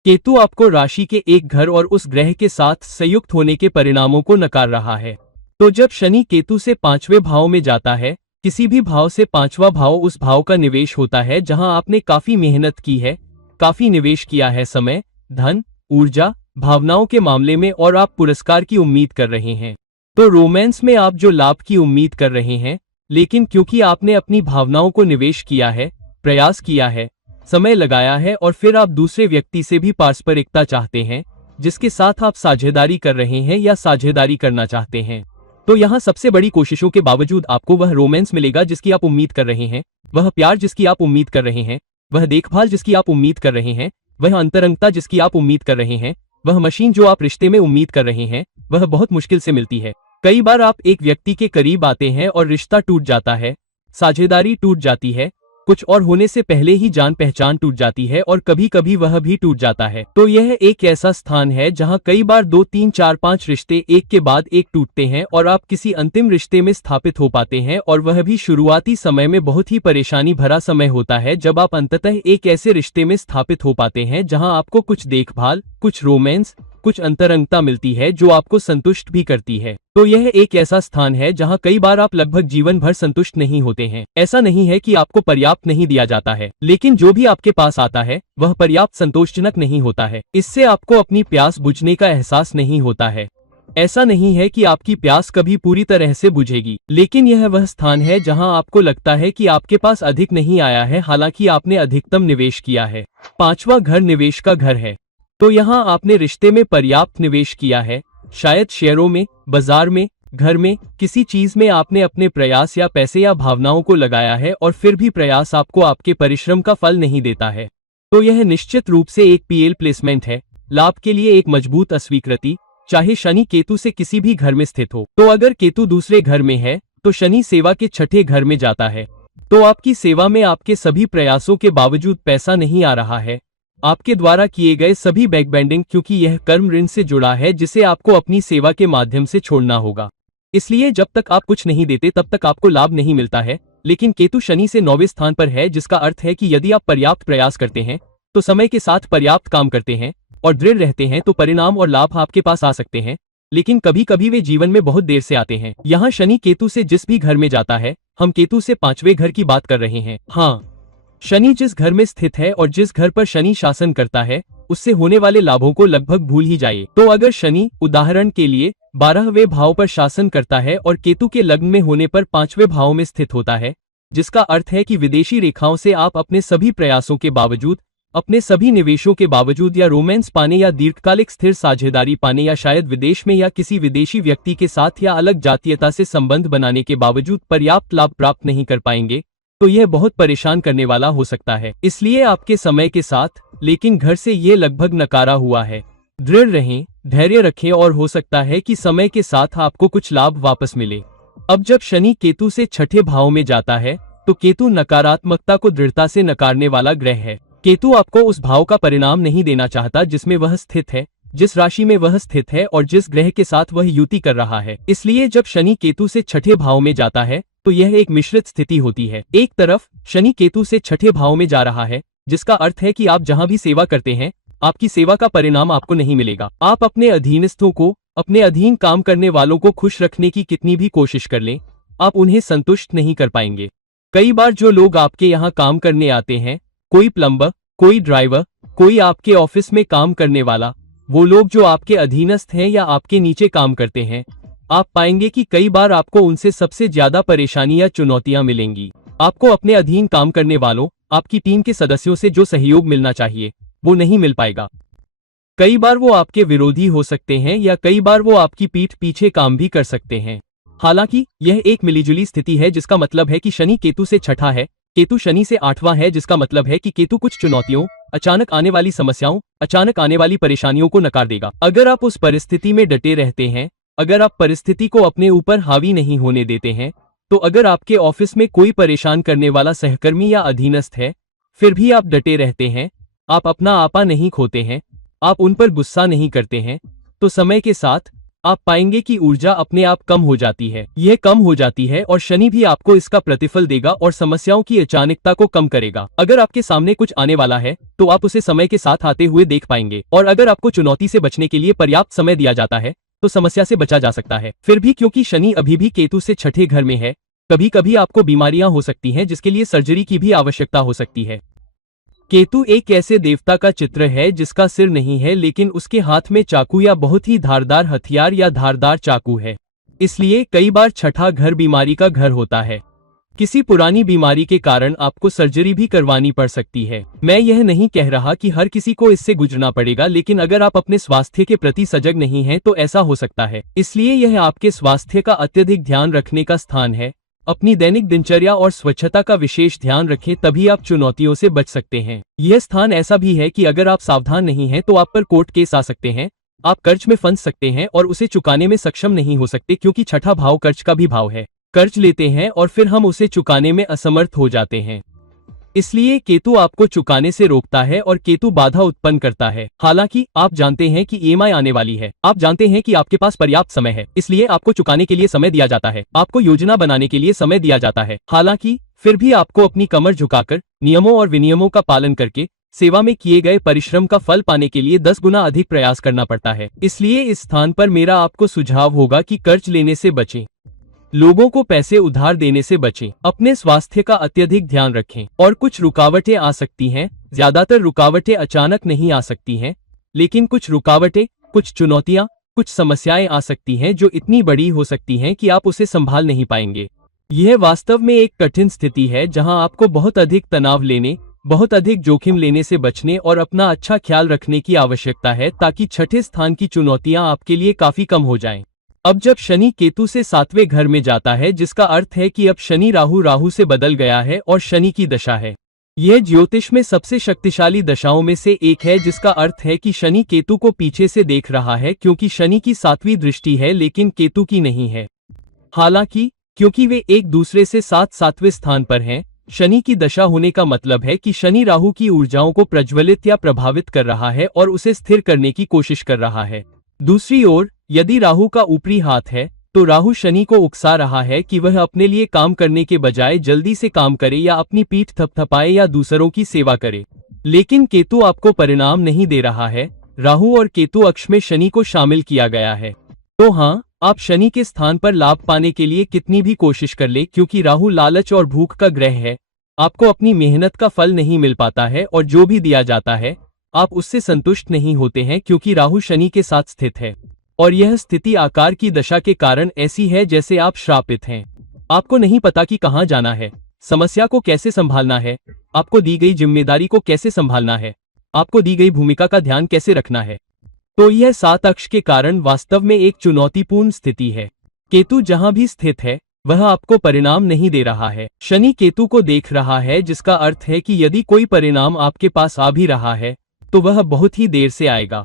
केतु आपको राशि के एक घर और उस ग्रह के साथ संयुक्त होने के परिणामों को नकार रहा है। तो जब शनि केतु से 5वें भाव में जाता है, किसी भी भाव से 5वां भाव उस भाव का निवेश होता है जहां आपने काफी मेहनत की है, काफी निवेश किया है, समय, धन, ऊर्जा, भावनाओं के मामले में, और आप पुरस्कार की उम्मीद कर रहे हैं। तो रोमांस में आप जो लाभ की उम्मीद कर रहे हैं, लेकिन क्योंकि आपने अपनी भावनाओं को निवेश किया है, प्रयास किया है, समय लगाया है और फिर आप दूसरे व्यक्ति से भी पारस्परिकता चाहते हैं जिसके साथ आप साझेदारी कर रहे हैं या साझेदारी करना चाहते हैं, तो यहाँ सबसे बड़ी कोशिशों के बावजूद आपको वह रोमांस मिलेगा जिसकी आप उम्मीद कर रहे हैं, वह प्यार जिसकी आप उम्मीद कर रहे हैं, वह देखभाल जिसकी आप उम्मीद कर रहे हैं, वह अंतरंगता जिसकी आप उम्मीद कर रहे हैं, वह मशीन जो आप रिश्ते में उम्मीद कर रहे हैं, वह बहुत मुश्किल से मिलती है। कई बार आप एक व्यक्ति के करीब आते हैं और रिश्ता टूट जाता है, साझेदारी टूट जाती है, कुछ और होने से पहले ही जान पहचान टूट जाती है और कभी कभी वह भी टूट जाता है। तो यह एक ऐसा स्थान है जहां कई बार 2, 3, 4, 5 रिश्ते एक के बाद एक टूटते हैं और आप किसी अंतिम रिश्ते में स्थापित हो पाते हैं, और वह भी शुरुआती समय में बहुत ही परेशानी भरा समय होता है जब आप अंततः एक ऐसे रिश्ते में स्थापित हो पाते हैं जहां आपको कुछ देखभाल, कुछ रोमांस, कुछ अंतरंगता मिलती है जो आपको संतुष्ट भी करती है। तो यह एक ऐसा स्थान है जहां कई बार आप लगभग जीवन भर संतुष्ट नहीं होते हैं। ऐसा नहीं है कि आपको पर्याप्त नहीं दिया जाता है, लेकिन जो भी आपके पास आता है वह पर्याप्त संतोषजनक नहीं होता है। इससे आपको अपनी प्यास बुझने का एहसास नहीं होता है। ऐसा नहीं है कि आपकी प्यास कभी पूरी तरह से बुझेगी, लेकिन यह वह स्थान है जहां आपको लगता है कि आपके पास अधिक नहीं आया है, हालांकि आपने अधिकतम निवेश किया है। पांचवा घर निवेश का घर है। तो यहाँ आपने रिश्ते में पर्याप्त निवेश किया है, शायद शेयरों में, बाजार में, घर में, किसी चीज में आपने अपने प्रयास या पैसे या भावनाओं को लगाया है और फिर भी प्रयास आपको आपके परिश्रम का फल नहीं देता है। तो यह निश्चित रूप से एक पीएल प्लेसमेंट है, लाभ के लिए एक मजबूत अस्वीकृति, चाहे शनि केतु से किसी भी घर में स्थित हो। तो अगर केतु दूसरे घर में है तो शनि सेवा के छठे घर में जाता है। तो आपकी सेवा में आपके सभी प्रयासों के बावजूद पैसा नहीं आ रहा है, आपके द्वारा किए गए सभी बैकबेंडिंग, क्योंकि यह कर्म ऋण से जुड़ा है जिसे आपको अपनी सेवा के माध्यम से छोड़ना होगा। इसलिए जब तक आप कुछ नहीं देते तब तक आपको लाभ नहीं मिलता है। लेकिन केतु शनि से 9वें स्थान पर है, जिसका अर्थ है कि यदि आप पर्याप्त प्रयास करते हैं तो समय के साथ पर्याप्त काम करते हैं और दृढ़ रहते हैं तो परिणाम और लाभ आपके पास आ सकते हैं, लेकिन कभी कभी वे जीवन में बहुत देर से आते हैं। यहाँ शनि केतु से जिस भी घर में जाता है, हम केतु से 5वें घर की बात कर रहे हैं। हाँ, शनि जिस घर में स्थित है और जिस घर पर शनि शासन करता है उससे होने वाले लाभों को लगभग भूल ही जाइए। तो अगर शनि उदाहरण के लिए 12वें भाव पर शासन करता है और केतु के लग्न में होने पर 5वें भाव में स्थित होता है, जिसका अर्थ है कि विदेशी रेखाओं से आप अपने सभी प्रयासों के बावजूद, अपने सभी निवेशों के बावजूद या रोमांस पाने या दीर्घकालिक स्थिर साझेदारी पाने या शायद विदेश में या किसी विदेशी व्यक्ति के साथ या अलग जातीयता से संबंध बनाने के बावजूद पर्याप्त लाभ प्राप्त नहीं कर पाएंगे, तो यह बहुत परेशान करने वाला हो सकता है। इसलिए आपके समय के साथ, लेकिन घर से ये लगभग नकारा हुआ है। दृढ़ रहें, धैर्य रखें और हो सकता है कि समय के साथ आपको कुछ लाभ वापस मिले। अब जब शनि केतु से छठे भाव में जाता है तो केतु नकारात्मकता को दृढ़ता से नकारने वाला ग्रह है। केतु आपको उस भाव का परिणाम नहीं देना चाहता जिसमें वह स्थित है, जिस राशि में वह स्थित है और जिस ग्रह के साथ वह युति कर रहा है। इसलिए जब शनि केतु से छठे भाव में जाता है तो यह एक मिश्रित स्थिति होती है। एक तरफ शनि केतु से छठे भाव में जा रहा है, जिसका अर्थ है कि आप जहां भी सेवा करते हैं आपकी सेवा का परिणाम आपको नहीं मिलेगा। आप अपने अधीनस्थों को, अपने अधीन काम करने वालों को खुश रखने की कितनी भी कोशिश कर लें, आप उन्हें संतुष्ट नहीं कर पाएंगे। कई बार जो लोग आपके यहाँ काम करने आते हैं, कोई प्लम्बर, कोई ड्राइवर, कोई आपके ऑफिस में काम करने वाला, वो लोग जो आपके अधीनस्थ हैं या आपके नीचे काम करते हैं, आप पाएंगे कि कई बार आपको उनसे सबसे ज्यादा परेशानी या चुनौतियां मिलेंगी। आपको अपने अधीन काम करने वालों, आपकी टीम के सदस्यों से जो सहयोग मिलना चाहिए वो नहीं मिल पाएगा। कई बार वो आपके विरोधी हो सकते हैं या कई बार वो आपकी पीठ पीछे काम भी कर सकते हैं। हालांकि यह एक मिलीजुली स्थिति है, जिसका मतलब है कि शनि केतु से छठा है, केतु शनि से 8वां है, जिसका मतलब है कि केतु कुछ चुनौतियों, अचानक आने वाली समस्याओं, अचानक आने वाली परेशानियों को नकार देगा। अगर आप उस परिस्थिति में डटे रहते हैं, अगर आप परिस्थिति को अपने ऊपर हावी नहीं होने देते हैं, तो अगर आपके ऑफिस में कोई परेशान करने वाला सहकर्मी या अधीनस्थ है, फिर भी आप डटे रहते हैं, आप अपना आपा नहीं खोते हैं, आप उन पर गुस्सा नहीं करते हैं, तो समय के साथ आप पाएंगे कि ऊर्जा अपने आप कम हो जाती है। यह कम हो जाती है और शनि भी आपको इसका प्रतिफल देगा और समस्याओं की अचानकता को कम करेगा। अगर आपके सामने कुछ आने वाला है तो आप उसे समय के साथ आते हुए देख पाएंगे, और अगर आपको चुनौती से बचने के लिए पर्याप्त समय दिया जाता है तो समस्या से बचा जा सकता है। फिर भी क्योंकि शनि अभी भी केतु से छठे घर में है, कभी कभी आपको बीमारियां हो सकती हैं जिसके लिए सर्जरी की भी आवश्यकता हो सकती है। केतु एक ऐसे देवता का चित्र है जिसका सिर नहीं है, लेकिन उसके हाथ में चाकू या बहुत ही धारदार हथियार या धारदार चाकू है। इसलिए कई बार छठा घर बीमारी का घर होता है। किसी पुरानी बीमारी के कारण आपको सर्जरी भी करवानी पड़ सकती है। मैं यह नहीं कह रहा कि हर किसी को इससे गुजरना पड़ेगा, लेकिन अगर आप अपने स्वास्थ्य के प्रति सजग नहीं हैं तो ऐसा हो सकता है। इसलिए यह आपके स्वास्थ्य का अत्यधिक ध्यान रखने का स्थान है। अपनी दैनिक दिनचर्या और स्वच्छता का विशेष ध्यान रखें, तभी आप चुनौतियों से बच सकते हैं। यह स्थान ऐसा भी है कि अगर आप सावधान नहीं हैं तो आप पर कोर्ट केस आ सकते हैं, आप कर्ज में फंस सकते हैं और उसे चुकाने में सक्षम नहीं हो सकते, क्योंकि छठा भाव कर्ज का भी भाव है। कर्ज लेते हैं और फिर हम उसे चुकाने में असमर्थ हो जाते हैं। इसलिए केतु आपको चुकाने से रोकता है और केतु बाधा उत्पन्न करता है। हालांकि आप जानते हैं कि ईएमआई आने वाली है, आप जानते हैं कि आपके पास पर्याप्त समय है, इसलिए आपको चुकाने के लिए समय दिया जाता है, आपको योजना बनाने के लिए समय दिया जाता है। हालांकि फिर भी आपको अपनी कमर झुकाकर, नियमों और विनियमों का पालन करके सेवा में किए गए परिश्रम का फल पाने के लिए 10 गुना अधिक प्रयास करना पड़ता है। इसलिए इस स्थान पर मेरा आपको सुझाव होगा कि कर्ज लेने से बचें, लोगों को पैसे उधार देने से बचें, अपने स्वास्थ्य का अत्यधिक ध्यान रखें। और कुछ रुकावटें आ सकती हैं, ज्यादातर रुकावटें अचानक नहीं आ सकती हैं, लेकिन कुछ रुकावटें, कुछ चुनौतियां, कुछ समस्याएं आ सकती हैं जो इतनी बड़ी हो सकती हैं कि आप उसे संभाल नहीं पाएंगे। यह वास्तव में एक कठिन स्थिति है जहां आपको बहुत अधिक तनाव लेने, बहुत अधिक जोखिम लेने से बचने और अपना अच्छा ख्याल रखने की आवश्यकता है ताकि छठे स्थान की चुनौतियां आपके लिए काफी कम हो जाएं। अब जब शनि केतु से 7वें घर में जाता है, जिसका अर्थ है कि अब शनि राहु से बदल गया है और शनि की दशा है। यह ज्योतिष में सबसे शक्तिशाली दशाओं में से एक है, जिसका अर्थ है कि शनि केतु को पीछे से देख रहा है, क्योंकि शनि की 7वीं दृष्टि है लेकिन केतु की नहीं है। हालांकि क्योंकि वे एक दूसरे से 7वें स्थान पर हैं, शनि की दशा होने का मतलब है कि शनि राहु की ऊर्जाओं को प्रज्वलित या प्रभावित कर रहा है और उसे स्थिर करने की कोशिश कर रहा है। दूसरी ओर, यदि राहु का ऊपरी हाथ है, तो राहु शनि को उकसा रहा है कि वह अपने लिए काम करने के बजाय जल्दी से काम करे या अपनी पीठ थपथपाए या दूसरों की सेवा करे। लेकिन केतु आपको परिणाम नहीं दे रहा है। राहु और केतु अक्ष में शनि को शामिल किया गया है। तो हाँ, आप शनि के स्थान पर लाभ पाने के लिए कितनी भी कोशिश कर ले, क्योंकि राहु लालच और भूख का ग्रह है, आपको अपनी मेहनत का फल नहीं मिल पाता है और जो भी दिया जाता है आप उससे संतुष्ट नहीं होते हैं, क्योंकि राहु शनि के साथ स्थित है। और यह स्थिति आकार की दशा के कारण ऐसी है जैसे आप श्रापित हैं। आपको नहीं पता कि कहाँ जाना है, समस्या को कैसे संभालना है, आपको दी गई जिम्मेदारी को कैसे संभालना है, आपको दी गई भूमिका का ध्यान कैसे रखना है। तो यह 7 अक्ष के कारण वास्तव में एक चुनौतीपूर्ण स्थिति है। केतु जहां भी स्थित है वह आपको परिणाम नहीं दे रहा है। शनि केतु को देख रहा है, जिसका अर्थ है कि यदि कोई परिणाम आपके पास आ भी रहा है तो वह बहुत ही देर से आएगा।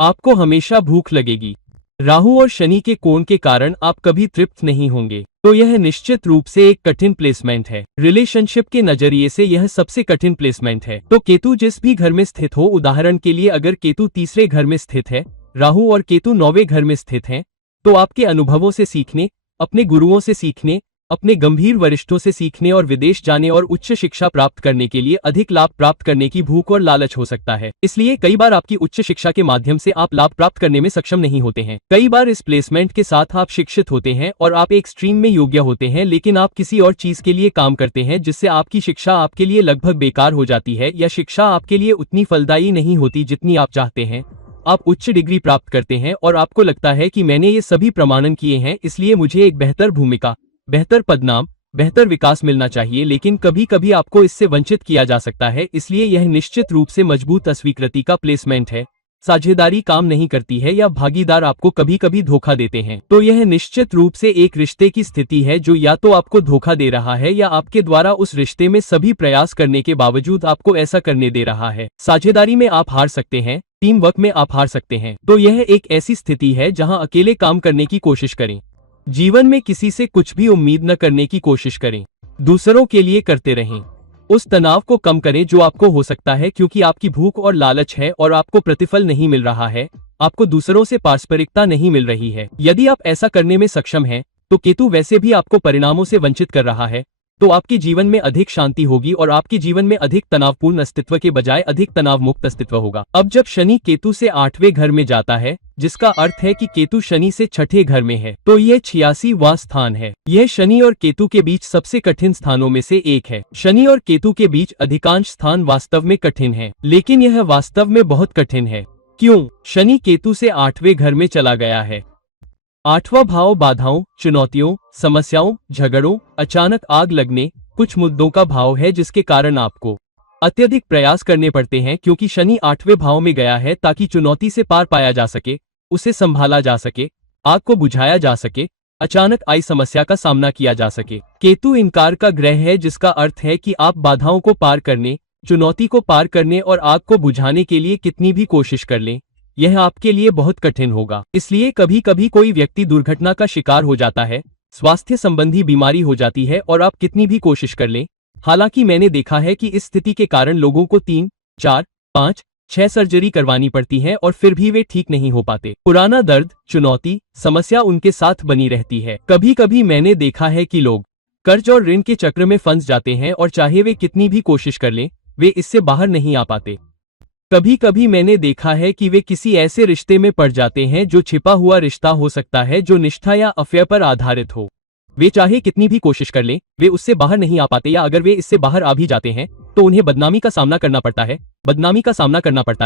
आपको हमेशा भूख लगेगी। राहु और शनि के कोण के कारण आप कभी तृप्त नहीं होंगे। तो यह निश्चित रूप से एक कठिन प्लेसमेंट है। रिलेशनशिप के नजरिए से यह सबसे कठिन प्लेसमेंट है। तो केतु जिस भी घर में स्थित हो, उदाहरण के लिए अगर केतु तीसरे घर में स्थित है, राहु और केतु 9वें घर में स्थित हैं, तो आपके अनुभवों से सीखने, अपने गुरुओं से सीखने, अपने गंभीर वरिष्ठों से सीखने और विदेश जाने और उच्च शिक्षा प्राप्त करने के लिए अधिक लाभ प्राप्त करने की भूख और लालच हो सकता है। इसलिए कई बार आपकी उच्च शिक्षा के माध्यम से आप लाभ प्राप्त करने में सक्षम नहीं होते हैं। कई बार इस प्लेसमेंट के साथ आप शिक्षित होते हैं और आप एक स्ट्रीम में योग्य होते हैं, लेकिन आप किसी और चीज के लिए काम करते हैं जिससे आपकी शिक्षा आपके लिए लगभग बेकार हो जाती है, या शिक्षा आपके लिए उतनी फलदायी नहीं होती जितनी आप चाहते हैं। आप उच्च डिग्री प्राप्त करते हैं और आपको लगता है कि मैंने ये सभी प्रमाणन किए हैं, इसलिए मुझे एक बेहतर भूमिका, बेहतर पदनाम, बेहतर विकास मिलना चाहिए, लेकिन कभी कभी आपको इससे वंचित किया जा सकता है। इसलिए यह निश्चित रूप से मजबूत अस्वीकृति का प्लेसमेंट है। साझेदारी काम नहीं करती है या भागीदार आपको कभी कभी धोखा देते हैं। तो यह निश्चित रूप से एक रिश्ते की स्थिति है जो या तो आपको धोखा दे रहा है या आपके द्वारा उस रिश्ते में सभी प्रयास करने के बावजूद आपको ऐसा करने दे रहा है। साझेदारी में आप हार सकते हैं, टीम वर्क में आप हार सकते हैं। तो यह एक ऐसी स्थिति है जहां अकेले काम करने की कोशिश करें। जीवन में किसी से कुछ भी उम्मीद न करने की कोशिश करें। दूसरों के लिए करते रहें। उस तनाव को कम करें जो आपको हो सकता है क्योंकि आपकी भूख और लालच है और आपको प्रतिफल नहीं मिल रहा है, आपको दूसरों से पारस्परिकता नहीं मिल रही है। यदि आप ऐसा करने में सक्षम हैं, तो केतु वैसे भी आपको परिणामों से वंचित कर रहा है, तो आपके जीवन में अधिक शांति होगी और आपके जीवन में अधिक तनावपूर्ण अस्तित्व के बजाय अधिक तनाव मुक्त अस्तित्व होगा। अब जब शनि केतु से 8वें घर में जाता है, जिसका अर्थ है कि केतु शनि से 6ठे घर में है, तो यह 86वां स्थान है। यह शनि और केतु के बीच सबसे कठिन स्थानों में से एक है। शनि और केतु के बीच अधिकांश स्थान वास्तव में कठिन है, लेकिन यह वास्तव में बहुत कठिन है। क्यों? शनि केतु से 8वें घर में चला गया है। 8वां भाव बाधाओं, चुनौतियों, समस्याओं, झगड़ों, अचानक आग लगने, कुछ मुद्दों का भाव है जिसके कारण आपको अत्यधिक प्रयास करने पड़ते हैं, क्योंकि शनि 8वें भाव में गया है ताकि चुनौती से पार पाया जा सके, उसे संभाला जा सके, आग को बुझाया जा सके, अचानक आई समस्या का सामना किया जा सके। केतु इनकार का ग्रह है, जिसका अर्थ है कि आप बाधाओं को पार करने, चुनौती को पार करने और आग को बुझाने के लिए कितनी भी कोशिश कर लें, यह आपके लिए बहुत कठिन होगा। इसलिए कभी कभी कोई व्यक्ति दुर्घटना का शिकार हो जाता है, स्वास्थ्य संबंधी बीमारी हो जाती है और आप कितनी भी कोशिश कर लें। हालांकि मैंने देखा है कि इस स्थिति के कारण लोगों को 3, 4, 5, 6 सर्जरी करवानी पड़ती है और फिर भी वे ठीक नहीं हो पाते। पुराना दर्द, चुनौती, समस्या उनके साथ बनी रहती है। कभी कभी मैंने देखा है कि लोग कर्ज और ऋण के चक्र में फंस जाते हैं और चाहे वे कितनी भी कोशिश कर लें, वे इससे बाहर नहीं आ पाते। कभी कभी मैंने देखा है कि वे किसी ऐसे रिश्ते में पड़ जाते हैं जो छिपा हुआ रिश्ता हो सकता है, जो निष्ठा या अफेयर पर आधारित हो। वे चाहे कितनी भी कोशिश कर लें, वे उससे बाहर नहीं आ पाते, या अगर वे इससे बाहर आ भी जाते हैं तो उन्हें बदनामी का सामना करना पड़ता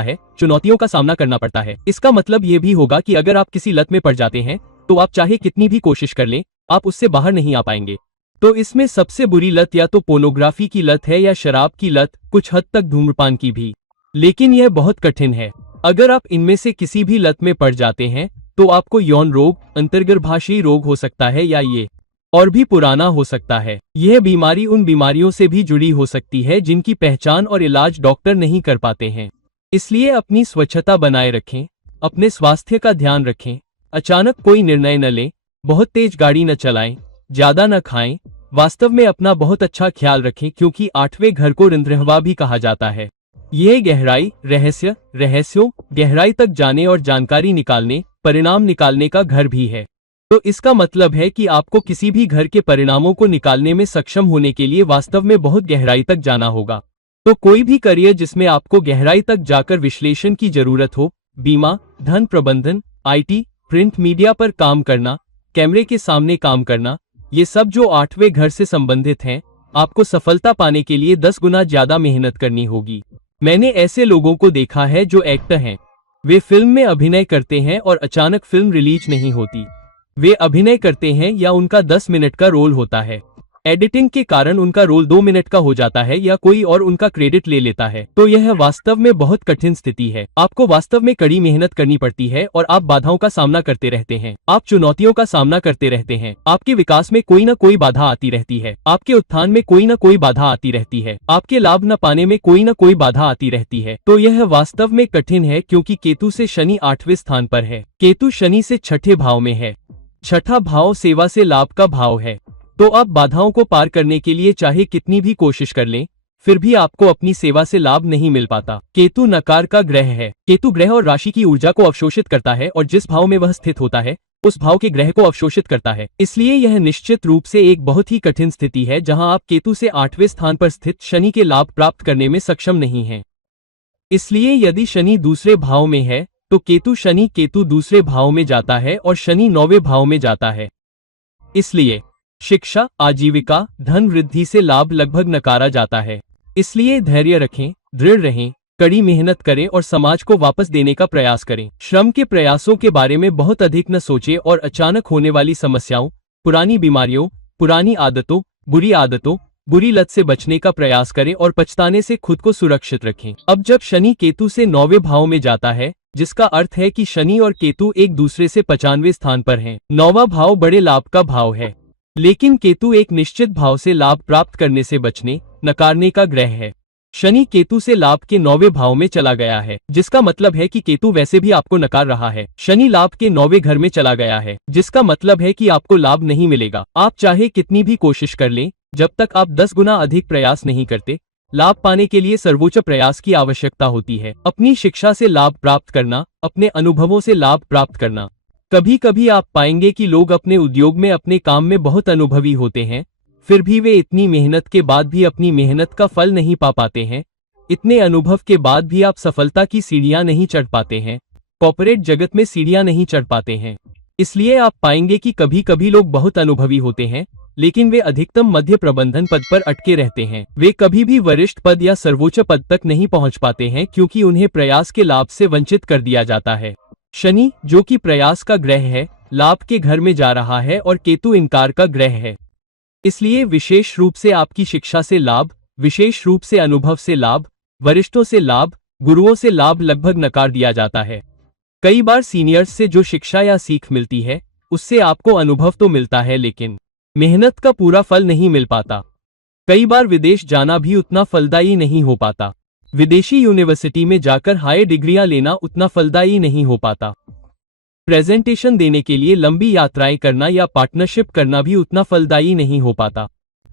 है, चुनौतियों का सामना करना पड़ता है। इसका मतलब ये भी होगा कि अगर आप किसी लत में पड़ जाते हैं तो आप चाहे कितनी भी कोशिश कर लें, आप उससे बाहर नहीं आ पाएंगे। तो इसमें सबसे बुरी लत या तो पोर्नोग्राफी की लत है या शराब की लत, कुछ हद तक धूम्रपान की भी। लेकिन यह बहुत कठिन है। अगर आप इनमें से किसी भी लत में पड़ जाते हैं तो आपको यौन रोग, अंतर्गर्भाशयी रोग हो सकता है, या ये और भी पुराना हो सकता है। यह बीमारी उन बीमारियों से भी जुड़ी हो सकती है जिनकी पहचान और इलाज डॉक्टर नहीं कर पाते हैं। इसलिए अपनी स्वच्छता बनाए रखें, अपने स्वास्थ्य का ध्यान रखें, अचानक कोई निर्णय न लें, बहुत तेज गाड़ी न चलाएं, ज्यादा न खाएं, वास्तव में अपना बहुत अच्छा ख्याल रखें, क्योंकि 8वें घर को रिंद्रहवा भी कहा जाता है। यह गहराई, रहस्यों, गहराई तक जाने और जानकारी निकालने, परिणाम निकालने का घर भी है। तो इसका मतलब है कि आपको किसी भी घर के परिणामों को निकालने में सक्षम होने के लिए वास्तव में बहुत गहराई तक जाना होगा। तो कोई भी करियर जिसमें आपको गहराई तक जाकर विश्लेषण की जरूरत हो, बीमा, धन प्रबंधन, IT, प्रिंट मीडिया पर काम करना, कैमरे के सामने काम करना, ये सब जो 8वें घर से संबंधित हैं, आपको सफलता पाने के लिए 10 गुना ज्यादा मेहनत करनी होगी। मैंने ऐसे लोगों को देखा है जो एक्टर हैं। वे फिल्म में अभिनय करते हैं और अचानक फिल्म रिलीज नहीं होती। वे अभिनय करते हैं या उनका 10 मिनट का रोल होता है, एडिटिंग के कारण उनका रोल 2 मिनट का हो जाता है या कोई और उनका क्रेडिट ले लेता है। तो यह वास्तव में बहुत कठिन स्थिति है। आपको वास्तव में कड़ी मेहनत करनी पड़ती है और आप बाधाओं का सामना करते रहते हैं, आप चुनौतियों का सामना करते रहते हैं, आपके विकास में कोई न कोई बाधा आती रहती है, आपके उत्थान में कोई न कोई बाधा आती रहती है, आपके लाभ न पाने में कोई न कोई बाधा आती रहती है। तो यह वास्तव में कठिन है, क्योंकि केतु से शनि 8वें स्थान पर है। केतु शनि से छठे भाव में है। छठा भाव सेवा से लाभ का भाव है। तो आप बाधाओं को पार करने के लिए चाहे कितनी भी कोशिश कर लें, फिर भी आपको अपनी सेवा से लाभ नहीं मिल पाता। केतु नकार का ग्रह है। केतु ग्रह और राशि की ऊर्जा को अवशोषित करता है और जिस भाव में वह स्थित होता है उस भाव के ग्रह को अवशोषित करता है। इसलिए यह निश्चित रूप से एक बहुत ही कठिन स्थिति है, जहां आप केतु से 8वें स्थान पर स्थित शनि के लाभ प्राप्त करने में सक्षम नहीं हैं। इसलिए यदि शनि दूसरे भाव में है तो केतु दूसरे भाव में जाता है और शनि 9वें भाव में जाता है। इसलिए शिक्षा, आजीविका, धन वृद्धि से लाभ लगभग नकारा जाता है। इसलिए धैर्य रखें, दृढ़ रहें, कड़ी मेहनत करें और समाज को वापस देने का प्रयास करें। श्रम के प्रयासों के बारे में बहुत अधिक न सोचें और अचानक होने वाली समस्याओं, पुरानी बीमारियों, पुरानी आदतों, बुरी लत से बचने का प्रयास करें और पछताने से खुद को सुरक्षित रखें। अब जब शनि केतु से 9वें भाव में जाता है, जिसका अर्थ है कि शनि और केतु एक दूसरे से 95वें स्थान पर हैं। 9वां भाव बड़े लाभ का भाव है, लेकिन केतु एक निश्चित भाव से लाभ प्राप्त करने से बचने, नकारने का ग्रह है। शनि केतु से लाभ के 9वें भाव में चला गया है, जिसका मतलब है कि केतु वैसे भी आपको नकार रहा है। शनि लाभ के 9वें घर में चला गया है, जिसका मतलब है कि आपको लाभ नहीं मिलेगा। आप चाहे कितनी भी कोशिश कर लें, जब तक आप 10 गुना अधिक प्रयास नहीं करते, लाभ पाने के लिए सर्वोच्च प्रयास की आवश्यकता होती है। अपनी शिक्षा से लाभ प्राप्त करना, अपने अनुभवों से लाभ प्राप्त करना। कभी कभी आप पाएंगे कि लोग अपने उद्योग में, अपने काम में बहुत अनुभवी होते हैं, फिर भी वे इतनी मेहनत के बाद भी अपनी मेहनत का फल नहीं पा पाते हैं। इतने अनुभव के बाद भी आप सफलता की सीढ़ियां नहीं चढ़ पाते हैं, कॉर्पोरेट जगत में सीढ़ियां नहीं चढ़ पाते हैं। इसलिए आप पाएंगे कि कभी कभी लोग बहुत अनुभवी होते हैं, लेकिन वे अधिकतम मध्य प्रबंधन पद पर अटके रहते हैं। वे कभी भी वरिष्ठ पद या सर्वोच्च पद तक नहीं पहुंच पाते हैं, क्योंकि उन्हें प्रयास के लाभ से वंचित कर दिया जाता है। शनि, जो कि प्रयास का ग्रह है, लाभ के घर में जा रहा है और केतु इनकार का ग्रह है। इसलिए विशेष रूप से आपकी शिक्षा से लाभ, विशेष रूप से अनुभव से लाभ, वरिष्ठों से लाभ, गुरुओं से लाभ लगभग नकार दिया जाता है। कई बार सीनियर्स से जो शिक्षा या सीख मिलती है, उससे आपको अनुभव तो मिलता है, लेकिन मेहनत का पूरा फल नहीं मिल पाता। कई बार विदेश जाना भी उतना फलदायी नहीं हो पाता। विदेशी यूनिवर्सिटी में जाकर हाई डिग्रियां लेना उतना फलदायी नहीं हो पाता। प्रेजेंटेशन देने के लिए लंबी यात्राएं करना या पार्टनरशिप करना भी उतना फलदायी नहीं हो पाता।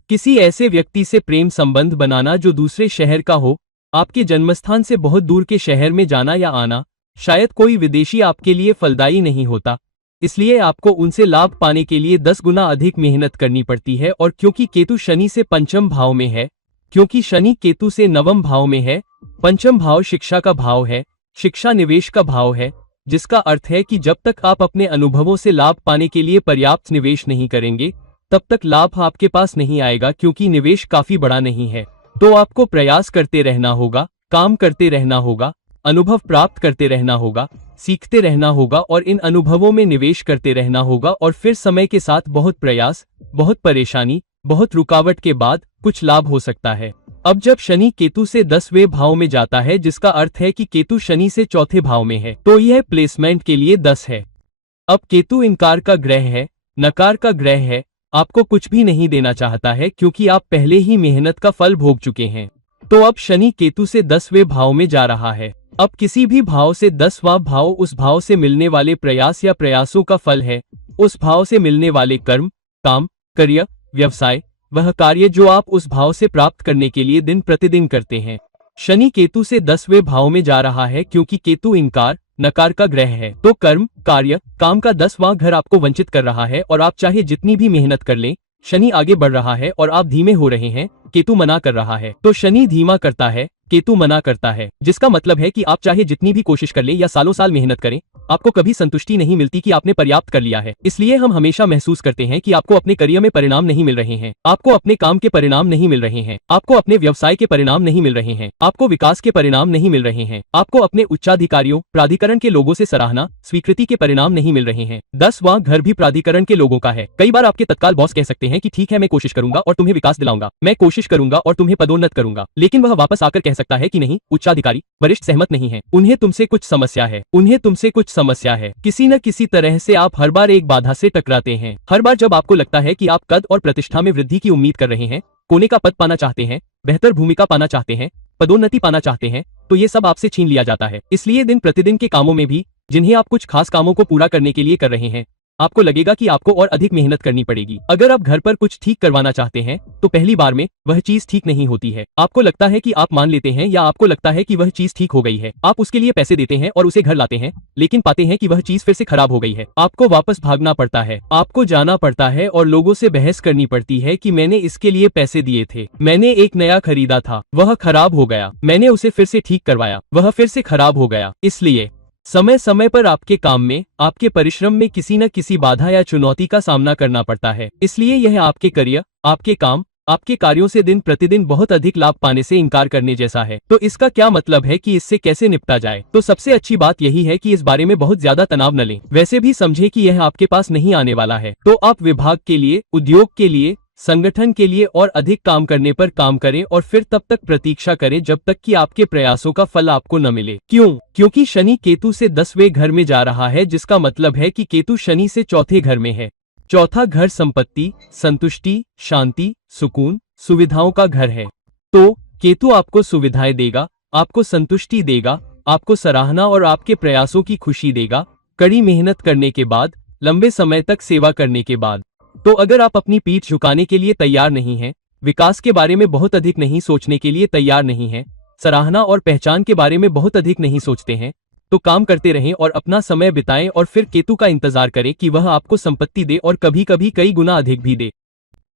किसी ऐसे व्यक्ति से प्रेम संबंध बनाना जो दूसरे शहर का हो, आपके जन्मस्थान से बहुत दूर के शहर में जाना या आना, शायद कोई विदेशी आपके लिए फलदायी नहीं होता। इसलिए आपको उनसे लाभ पाने के लिए 10 गुना अधिक मेहनत करनी पड़ती है। और क्योंकि केतु शनि से 5वें भाव में है, क्योंकि शनि केतु से 9वें भाव में है, पंचम भाव शिक्षा का भाव है। शिक्षा निवेश का भाव है, जिसका अर्थ है कि जब तक आप अपने अनुभवों से लाभ पाने के लिए पर्याप्त निवेश नहीं करेंगे तब तक लाभ आपके पास नहीं आएगा, क्योंकि निवेश काफी बड़ा नहीं है। तो आपको प्रयास करते रहना होगा, काम करते रहना होगा, अनुभव प्राप्त करते रहना होगा, सीखते रहना होगा और इन अनुभवों में निवेश करते रहना होगा। और फिर समय के साथ बहुत प्रयास, बहुत परेशानी, बहुत रुकावट के बाद कुछ लाभ हो सकता है। अब जब शनि केतु से 10वें भाव में जाता है, जिसका अर्थ है कि केतु शनि से चौथे भाव में है, तो यह प्लेसमेंट के लिए 10 है। अब केतु इनकार का ग्रह है, नकार का ग्रह है, आपको कुछ भी नहीं देना चाहता है, क्योंकि आप पहले ही मेहनत का फल भोग चुके हैं। तो अब शनि केतु से 10वें भाव में जा रहा है। अब किसी भी भाव से 10वां भाव उस भाव से मिलने वाले प्रयास या प्रयासों का फल है। उस भाव से मिलने वाले कर्म, काम, कार्य, व्यवसाय, वह कार्य जो आप उस भाव से प्राप्त करने के लिए दिन प्रतिदिन करते हैं। शनि केतु से 10वें भाव में जा रहा है, क्योंकि केतु इनकार, नकार का ग्रह है, तो कर्म, कार्य, काम का 10वां घर आपको वंचित कर रहा है। और आप चाहे जितनी भी मेहनत कर लें, शनि आगे बढ़ रहा है और आप धीमे हो रहे हैं, केतु मना कर रहा है। तो शनि धीमा करता है, केतु मना करता है, जिसका मतलब है कि आप चाहे जितनी भी कोशिश कर लें या सालों साल मेहनत करें, आपको कभी संतुष्टि नहीं मिलती कि आपने पर्याप्त कर लिया है। इसलिए हम हमेशा महसूस करते हैं कि आपको अपने करियर में परिणाम नहीं मिल रहे हैं, आपको अपने काम के परिणाम नहीं मिल रहे हैं, आपको अपने व्यवसाय के परिणाम नहीं मिल रहे हैं, आपको विकास के परिणाम नहीं मिल रहे हैं, आपको अपने उच्चाधिकारियों, प्राधिकरण के लोगों से सराहना, स्वीकृति के परिणाम नहीं मिल रहे हैं। 10वां घर भी प्राधिकरण के लोगों का है। कई बार आपके तत्काल बॉस कह सकते हैं कि ठीक है, मैं कोशिश करूंगा और तुम्हें विकास दिलाऊंगा, मैं कोशिश करूंगा और तुम्हें पदोन्नत करूंगा, लेकिन वह वापस आकर कह सकता है कि नहीं, उच्चाधिकारी वरिष्ठ सहमत नहीं है, उन्हें तुमसे कुछ समस्या है, उन्हें तुमसे कुछ समस्या है। किसी न किसी तरह से आप हर बार एक बाधा से टकराते हैं। हर बार जब आपको लगता है कि आप कद और प्रतिष्ठा में वृद्धि की उम्मीद कर रहे हैं, कोने का पद पाना चाहते हैं, बेहतर भूमिका पाना चाहते हैं, पदोन्नति पाना चाहते हैं, तो ये सब आपसे छीन लिया जाता है। इसलिए दिन प्रतिदिन के कामों में भी, जिन्हें आप कुछ खास कामों को पूरा करने के लिए कर रहे हैं, आपको लगेगा कि आपको और अधिक मेहनत करनी पड़ेगी। अगर आप घर पर कुछ ठीक करवाना चाहते हैं, तो पहली बार में वह चीज ठीक नहीं होती है। आपको लगता है कि आप मान लेते हैं या आपको लगता है कि वह चीज ठीक हो गई है, आप उसके लिए पैसे देते हैं और उसे घर लाते हैं, लेकिन पाते हैं कि वह चीज फिर से खराब हो गई है। आपको वापस भागना पड़ता है, आपको जाना पड़ता है और लोगों से बहस करनी पड़ती है कि मैंने इसके लिए पैसे दिए थे, मैंने एक नया खरीदा था, वह खराब हो गया, मैंने उसे फिर से ठीक करवाया, वह फिर से खराब हो गया। इसलिए समय समय पर आपके काम में, आपके परिश्रम में किसी न किसी बाधा या चुनौती का सामना करना पड़ता है। इसलिए यह आपके करियर, आपके काम, आपके कार्यों से दिन प्रतिदिन बहुत अधिक लाभ पाने से इनकार करने जैसा है। तो इसका क्या मतलब है कि इससे कैसे निपटा जाए? तो सबसे अच्छी बात यही है कि इस बारे में बहुत ज्यादा तनाव न लें। वैसे भी समझे कि यह आपके पास नहीं आने वाला है, तो आप विभाग के लिए, उद्योग के लिए, संगठन के लिए और अधिक काम करने पर काम करें और फिर तब तक प्रतीक्षा करें जब तक कि आपके प्रयासों का फल आपको न मिले। क्यों? क्योंकि शनि केतु से 10वें घर में जा रहा है, जिसका मतलब है कि केतु शनि से चौथे घर में है। चौथा घर संपत्ति, संतुष्टि, शांति, सुकून, सुविधाओं का घर है। तो केतु आपको सुविधाएं देगा, आपको संतुष्टि देगा, आपको सराहना और आपके प्रयासों की खुशी देगा, कड़ी मेहनत करने के बाद, लंबे समय तक सेवा करने के बाद। तो अगर आप अपनी पीठ झुकाने के लिए तैयार नहीं हैं, विकास के बारे में बहुत अधिक नहीं सोचने के लिए तैयार नहीं हैं, सराहना और पहचान के बारे में बहुत अधिक नहीं सोचते हैं, तो काम करते रहें और अपना समय बिताएं और फिर केतु का इंतजार करें कि वह आपको संपत्ति दे और कभी कभी कई गुना अधिक भी दे।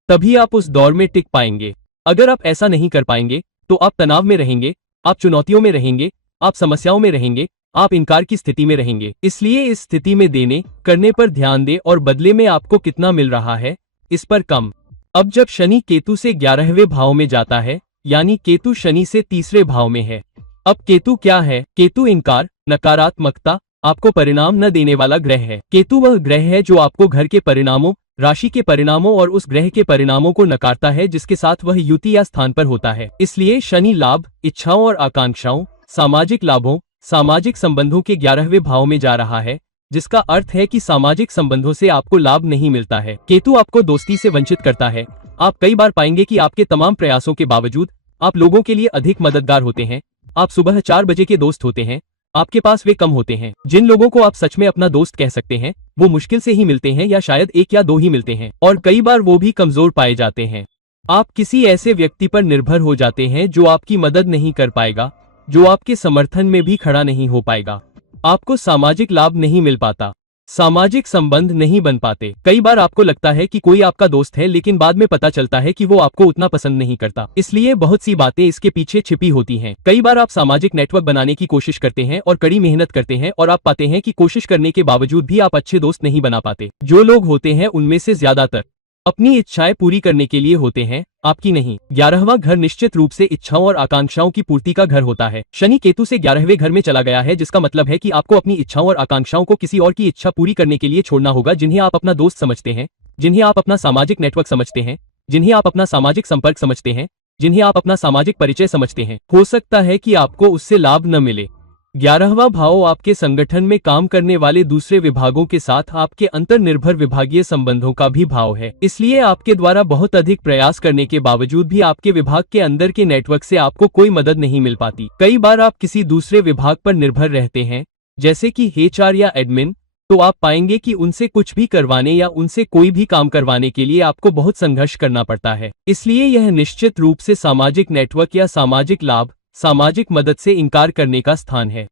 तभी आप उस दौर में टिक पाएंगे। अगर आप ऐसा नहीं कर पाएंगे तो आप तनाव में रहेंगे, आप चुनौतियों में रहेंगे, आप समस्याओं में रहेंगे, आप इनकार की स्थिति में रहेंगे। इसलिए इस स्थिति में देने, करने पर ध्यान दें और बदले में आपको कितना मिल रहा है, इस पर कम। अब जब शनि केतु से 11वें भाव में जाता है, यानी केतु शनि से तीसरे भाव में है। अब केतु क्या है? केतु इनकार, नकारात्मकता, आपको परिणाम न देने वाला ग्रह है। केतु वह ग्रह है जो आपको घर के परिणामों, राशि के परिणामों और उस ग्रह के परिणामों को नकारता है जिसके साथ वह युति या स्थान पर होता है। इसलिए शनि लाभ, इच्छाओं और आकांक्षाओं, सामाजिक लाभों, सामाजिक संबंधों के 11वें भाव में जा रहा है, जिसका अर्थ है कि सामाजिक संबंधों से आपको लाभ नहीं मिलता है। केतु आपको दोस्ती से वंचित करता है। आप कई बार पाएंगे कि आपके तमाम प्रयासों के बावजूद आप लोगों के लिए अधिक मददगार होते हैं। आप सुबह 4 बजे के दोस्त होते हैं, आपके पास वे कम होते हैं। जिन लोगों को आप सच में अपना दोस्त कह सकते हैं, वो मुश्किल से ही मिलते हैं या शायद 1 या 2 ही मिलते हैं, और कई बार वो भी कमजोर पाए जाते हैं। आप किसी ऐसे व्यक्ति पर निर्भर हो जाते हैं जो आपकी मदद नहीं कर पाएगा, जो आपके समर्थन में भी खड़ा नहीं हो पाएगा। आपको सामाजिक लाभ नहीं मिल पाता। सामाजिक संबंध नहीं बन पाते। कई बार आपको लगता है कि कोई आपका दोस्त है, लेकिन बाद में पता चलता है कि वो आपको उतना पसंद नहीं करता। इसलिए बहुत सी बातें इसके पीछे छिपी होती हैं। कई बार आप सामाजिक नेटवर्क बनाने की कोशिश करते हैं और कड़ी मेहनत करते हैं, और आप पाते हैं कि कोशिश करने के बावजूद भी आप अच्छे दोस्त नहीं बना पाते। जो लोग होते हैं उनमें से ज्यादातर अपनी इच्छाएं पूरी करने के लिए होते हैं, आपकी नहीं। 11वां घर निश्चित रूप से इच्छाओं और आकांक्षाओं की पूर्ति का घर होता है। शनि केतु से 11वें घर में चला गया है, जिसका मतलब है कि आपको अपनी इच्छाओं और आकांक्षाओं को किसी और की इच्छा पूरी करने के लिए छोड़ना होगा, जिन्हें आप अपना दोस्त समझते हैं, जिन्हें आप अपना सामाजिक नेटवर्क समझते हैं, जिन्हें आप अपना सामाजिक संपर्क समझते हैं, जिन्हें आप अपना सामाजिक परिचय समझते हैं। हो सकता है कि आपको उससे लाभ न मिले। 11वां भाव आपके संगठन में काम करने वाले दूसरे विभागों के साथ आपके अंतर्निर्भर विभागीय संबंधों का भी भाव है। इसलिए आपके द्वारा बहुत अधिक प्रयास करने के बावजूद भी आपके विभाग के अंदर के नेटवर्क से आपको कोई मदद नहीं मिल पाती। कई बार आप किसी दूसरे विभाग पर निर्भर रहते हैं, जैसे कि HR या एडमिन, तो आप पाएंगे कि उनसे कुछ भी करवाने या उनसे कोई भी काम करवाने के लिए आपको बहुत संघर्ष करना पड़ता है। इसलिए यह निश्चित रूप से सामाजिक नेटवर्क या सामाजिक लाभ, सामाजिक मदद से इनकार करने का स्थान है।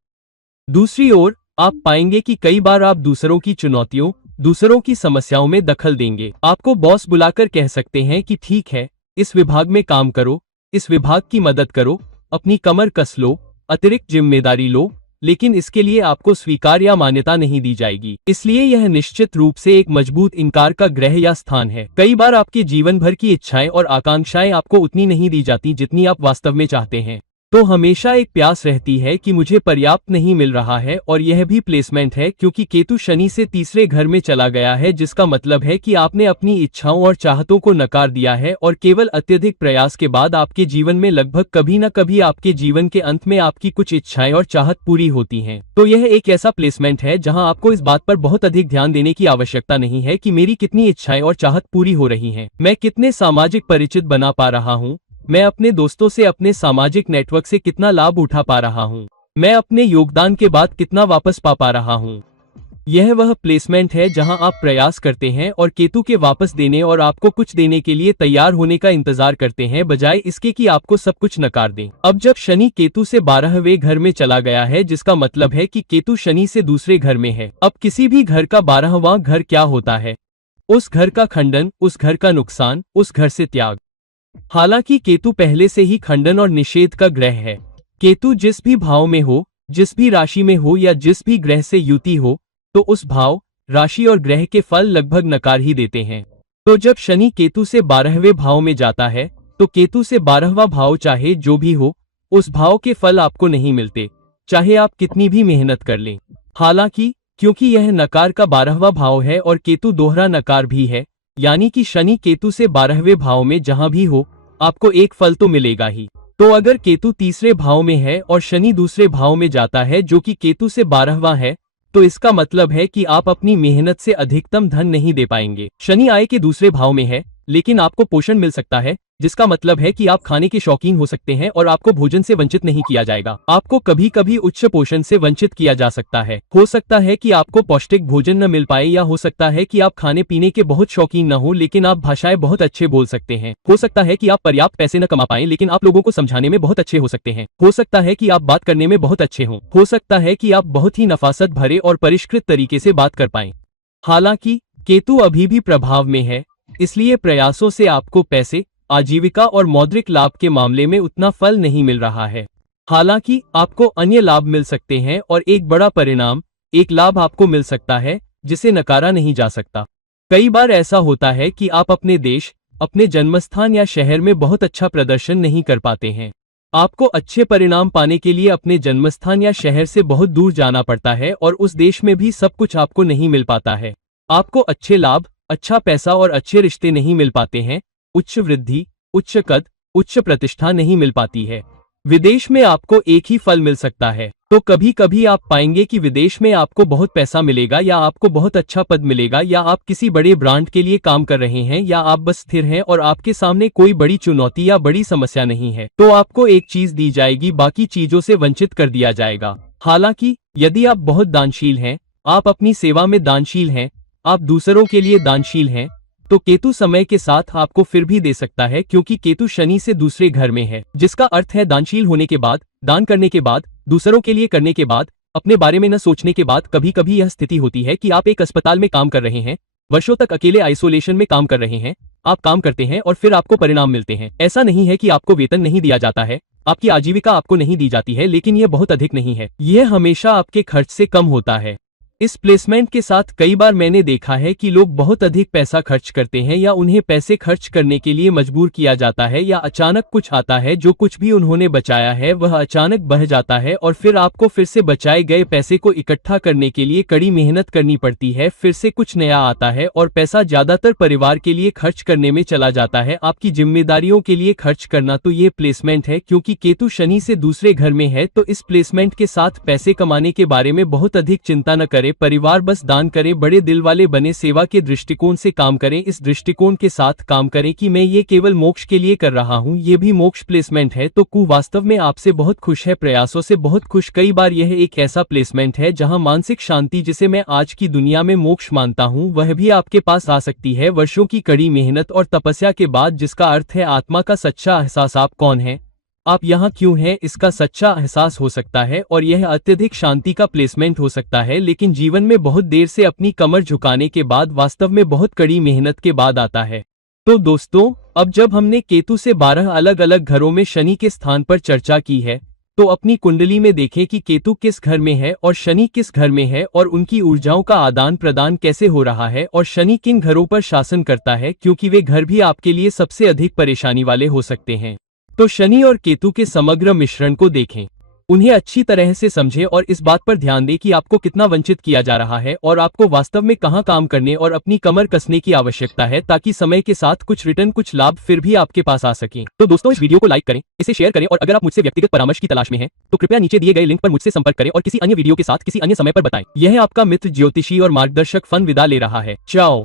दूसरी ओर आप पाएंगे कि कई बार आप दूसरों की चुनौतियों, दूसरों की समस्याओं में दखल देंगे। आपको बॉस बुलाकर कह सकते हैं कि ठीक है, इस विभाग में काम करो, इस विभाग की मदद करो, अपनी कमर कस लो, अतिरिक्त जिम्मेदारी लो, लेकिन इसके लिए आपको स्वीकार या मान्यता नहीं दी जाएगी। इसलिए यह निश्चित रूप से एक मजबूत इनकार का ग्रह या स्थान है। कई बार आपके जीवन भर की इच्छाएं और आकांक्षाएं आपको उतनी नहीं दी जाती जितनी आप वास्तव में चाहते हैं। तो हमेशा एक प्यास रहती है कि मुझे पर्याप्त नहीं मिल रहा है, और यह भी प्लेसमेंट है क्योंकि केतु शनि से तीसरे घर में चला गया है, जिसका मतलब है कि आपने अपनी इच्छाओं और चाहतों को नकार दिया है, और केवल अत्यधिक प्रयास के बाद आपके जीवन में लगभग कभी न कभी आपके जीवन के अंत में आपकी कुछ इच्छाएं और चाहत पूरी होती हैं। तो यह एक ऐसा प्लेसमेंट है जहां आपको इस बात पर बहुत अधिक ध्यान देने की आवश्यकता नहीं है कि मेरी कितनी इच्छाएं और चाहत पूरी हो रही हैं, मैं कितने सामाजिक परिचित बना पा रहा हूँ, मैं अपने दोस्तों से अपने सामाजिक नेटवर्क से कितना लाभ उठा पा रहा हूँ, मैं अपने योगदान के बाद कितना वापस पा रहा हूँ। यह वह प्लेसमेंट है जहां आप प्रयास करते हैं और केतु के वापस देने और आपको कुछ देने के लिए तैयार होने का इंतजार करते हैं, बजाय इसके कि आपको सब कुछ नकार दें। अब जब शनि केतु से 12वें घर में चला गया है, जिसका मतलब है कि केतु शनि से दूसरे घर में है। अब किसी भी घर का 12वां घर क्या होता है? उस घर का खंडन, उस घर का नुकसान, उस घर से त्याग। हालांकि केतु पहले से ही खंडन और निषेध का ग्रह है। केतु जिस भी भाव में हो, जिस भी राशि में हो या जिस भी ग्रह से युति हो, तो उस भाव, राशि और ग्रह के फल लगभग नकार ही देते हैं। तो जब शनि केतु से 12वें भाव में जाता है, तो केतु से 12वां भाव चाहे जो भी हो, उस भाव के फल आपको नहीं मिलते, चाहे आप कितनी भी मेहनत कर लें। हालांकि क्योंकि यह नकार का 12वां भाव है और केतु दोहरा नकार भी है, यानी कि शनि केतु से 12वें भाव में जहां भी हो, आपको एक फल तो मिलेगा ही। तो अगर केतु तीसरे भाव में है और शनि दूसरे भाव में जाता है जो कि केतु से 12वां है, तो इसका मतलब है कि आप अपनी मेहनत से अधिकतम धन नहीं दे पाएंगे। शनि आय के दूसरे भाव में है, लेकिन आपको पोषण मिल सकता है, जिसका मतलब है कि आप खाने के शौकीन हो सकते हैं और आपको भोजन से वंचित नहीं किया जाएगा। आपको कभी कभी उच्च पोषण से वंचित किया जा सकता है। हो सकता है कि आपको पौष्टिक भोजन न मिल पाए, या हो सकता है कि आप खाने पीने के बहुत शौकीन न हो, लेकिन आप भाषाएं बहुत अच्छे बोल सकते हैं। हो सकता है कि आप पर्याप्त पैसे न कमा पाएं, लेकिन आप लोगों को समझाने में बहुत अच्छे हो सकते हैं। हो सकता है कि आप बात करने में बहुत अच्छे हों। हो सकता है कि आप बहुत ही नफासत भरे और परिष्कृत तरीके से बात कर पाएं। हालांकि केतु अभी भी प्रभाव में है, इसलिए प्रयासों से आपको पैसे, आजीविका और मौद्रिक लाभ के मामले में उतना फल नहीं मिल रहा है। हालांकि आपको अन्य लाभ मिल सकते हैं और एक बड़ा परिणाम, एक लाभ आपको मिल सकता है जिसे नकारा नहीं जा सकता। कई बार ऐसा होता है कि आप अपने देश, अपने जन्मस्थान या शहर में बहुत अच्छा प्रदर्शन नहीं कर पाते हैं। आपको अच्छे परिणाम पाने के लिए अपने जन्मस्थान या शहर से बहुत दूर जाना पड़ता है और उस देश में भी सब कुछ आपको नहीं मिल पाता है। आपको अच्छे लाभ, अच्छा पैसा और अच्छे रिश्ते नहीं मिल पाते हैं, उच्च वृद्धि, उच्च कद, उच्च प्रतिष्ठा नहीं मिल पाती है। विदेश में आपको एक ही फल मिल सकता है। तो कभी कभी आप पाएंगे कि विदेश में आपको बहुत पैसा मिलेगा, या आपको बहुत अच्छा पद मिलेगा, या आप किसी बड़े ब्रांड के लिए काम कर रहे हैं, या आप बस स्थिर हैं और आपके सामने कोई बड़ी चुनौती या बड़ी समस्या नहीं है। तो आपको एक चीज दी जाएगी, बाकी चीजों से वंचित कर दिया जाएगा। हालांकि यदि आप बहुत दानशील हैं, आप अपनी सेवा में दानशील हैं, आप दूसरों के लिए दानशील हैं, तो केतु समय के साथ आपको फिर भी दे सकता है, क्योंकि केतु शनि से दूसरे घर में है, जिसका अर्थ है दानशील होने के बाद, दान करने के बाद, दूसरों के लिए करने के बाद, अपने बारे में न सोचने के बाद कभी कभी यह स्थिति होती है कि आप एक अस्पताल में काम कर रहे हैं, वर्षों तक अकेले आइसोलेशन में काम कर रहे हैं, आप काम करते हैं और फिर आपको परिणाम मिलते हैं। ऐसा नहीं है कि आपको वेतन नहीं दिया जाता है, आपकी आजीविका आपको नहीं दी जाती है, लेकिन यह बहुत अधिक नहीं है, यह हमेशा आपके खर्च से कम होता है। इस प्लेसमेंट के साथ कई बार मैंने देखा है कि लोग बहुत अधिक पैसा खर्च करते हैं या उन्हें पैसे खर्च करने के लिए मजबूर किया जाता है, या अचानक कुछ आता है जो कुछ भी उन्होंने बचाया है वह अचानक बह जाता है और फिर आपको फिर से बचाए गए पैसे को इकट्ठा करने के लिए कड़ी मेहनत करनी पड़ती है, फिर से कुछ नया आता है और पैसा ज्यादातर परिवार के लिए खर्च करने में चला जाता है, आपकी जिम्मेदारियों के लिए खर्च करना। तो ये प्लेसमेंट है, क्योंकि केतु शनि से दूसरे घर में है, तो इस प्लेसमेंट के साथ पैसे कमाने के बारे में बहुत अधिक चिंता न करें, परिवार बस दान करें, बड़े दिल वाले बने, सेवा के दृष्टिकोण से काम करें, इस दृष्टिकोण के साथ काम करें कि मैं ये केवल मोक्ष के लिए कर रहा हूँ, ये भी मोक्ष प्लेसमेंट है। तो कु वास्तव में आपसे बहुत खुश है, प्रयासों से बहुत खुश। कई बार यह एक ऐसा प्लेसमेंट है जहाँ मानसिक शांति, जिसे मैं आज की दुनिया में मोक्ष मानता हूँ, वह भी आपके पास आ सकती है वर्षों की कड़ी मेहनत और तपस्या के बाद, जिसका अर्थ है आत्मा का सच्चा एहसास। आप कौन हैं, आप यहाँ क्यों हैं, इसका सच्चा एहसास हो सकता है और यह अत्यधिक शांति का प्लेसमेंट हो सकता है, लेकिन जीवन में बहुत देर से अपनी कमर झुकाने के बाद, वास्तव में बहुत कड़ी मेहनत के बाद आता है। तो दोस्तों, अब जब हमने केतु से 12 अलग अलग घरों में शनि के स्थान पर चर्चा की है, तो अपनी कुंडली में देखें कि केतु किस घर में है और शनि किस घर में है और उनकी ऊर्जाओं का आदान प्रदान कैसे हो रहा है और शनि किन घरों पर शासन करता है, क्योंकि वे घर भी आपके लिए सबसे अधिक परेशानी वाले हो सकते हैं। तो शनि और केतु के समग्र मिश्रण को देखें, उन्हें अच्छी तरह से समझें और इस बात पर ध्यान दें कि आपको कितना वंचित किया जा रहा है और आपको वास्तव में कहां काम करने और अपनी कमर कसने की आवश्यकता है, ताकि समय के साथ कुछ रिटर्न, कुछ लाभ फिर भी आपके पास आ सकें। तो दोस्तों, इस वीडियो को लाइक करें, इसे शेयर करें और अगर आप मुझसे व्यक्तिगत परामर्श की तलाश में हैं, तो कृपया नीचे दिए गए लिंक पर मुझसे संपर्क करें और किसी अन्य वीडियो के साथ किसी अन्य समय पर बताएं। यह आपका मित्र ज्योतिषी और मार्गदर्शक फन विदा ले रहा है। चाओ।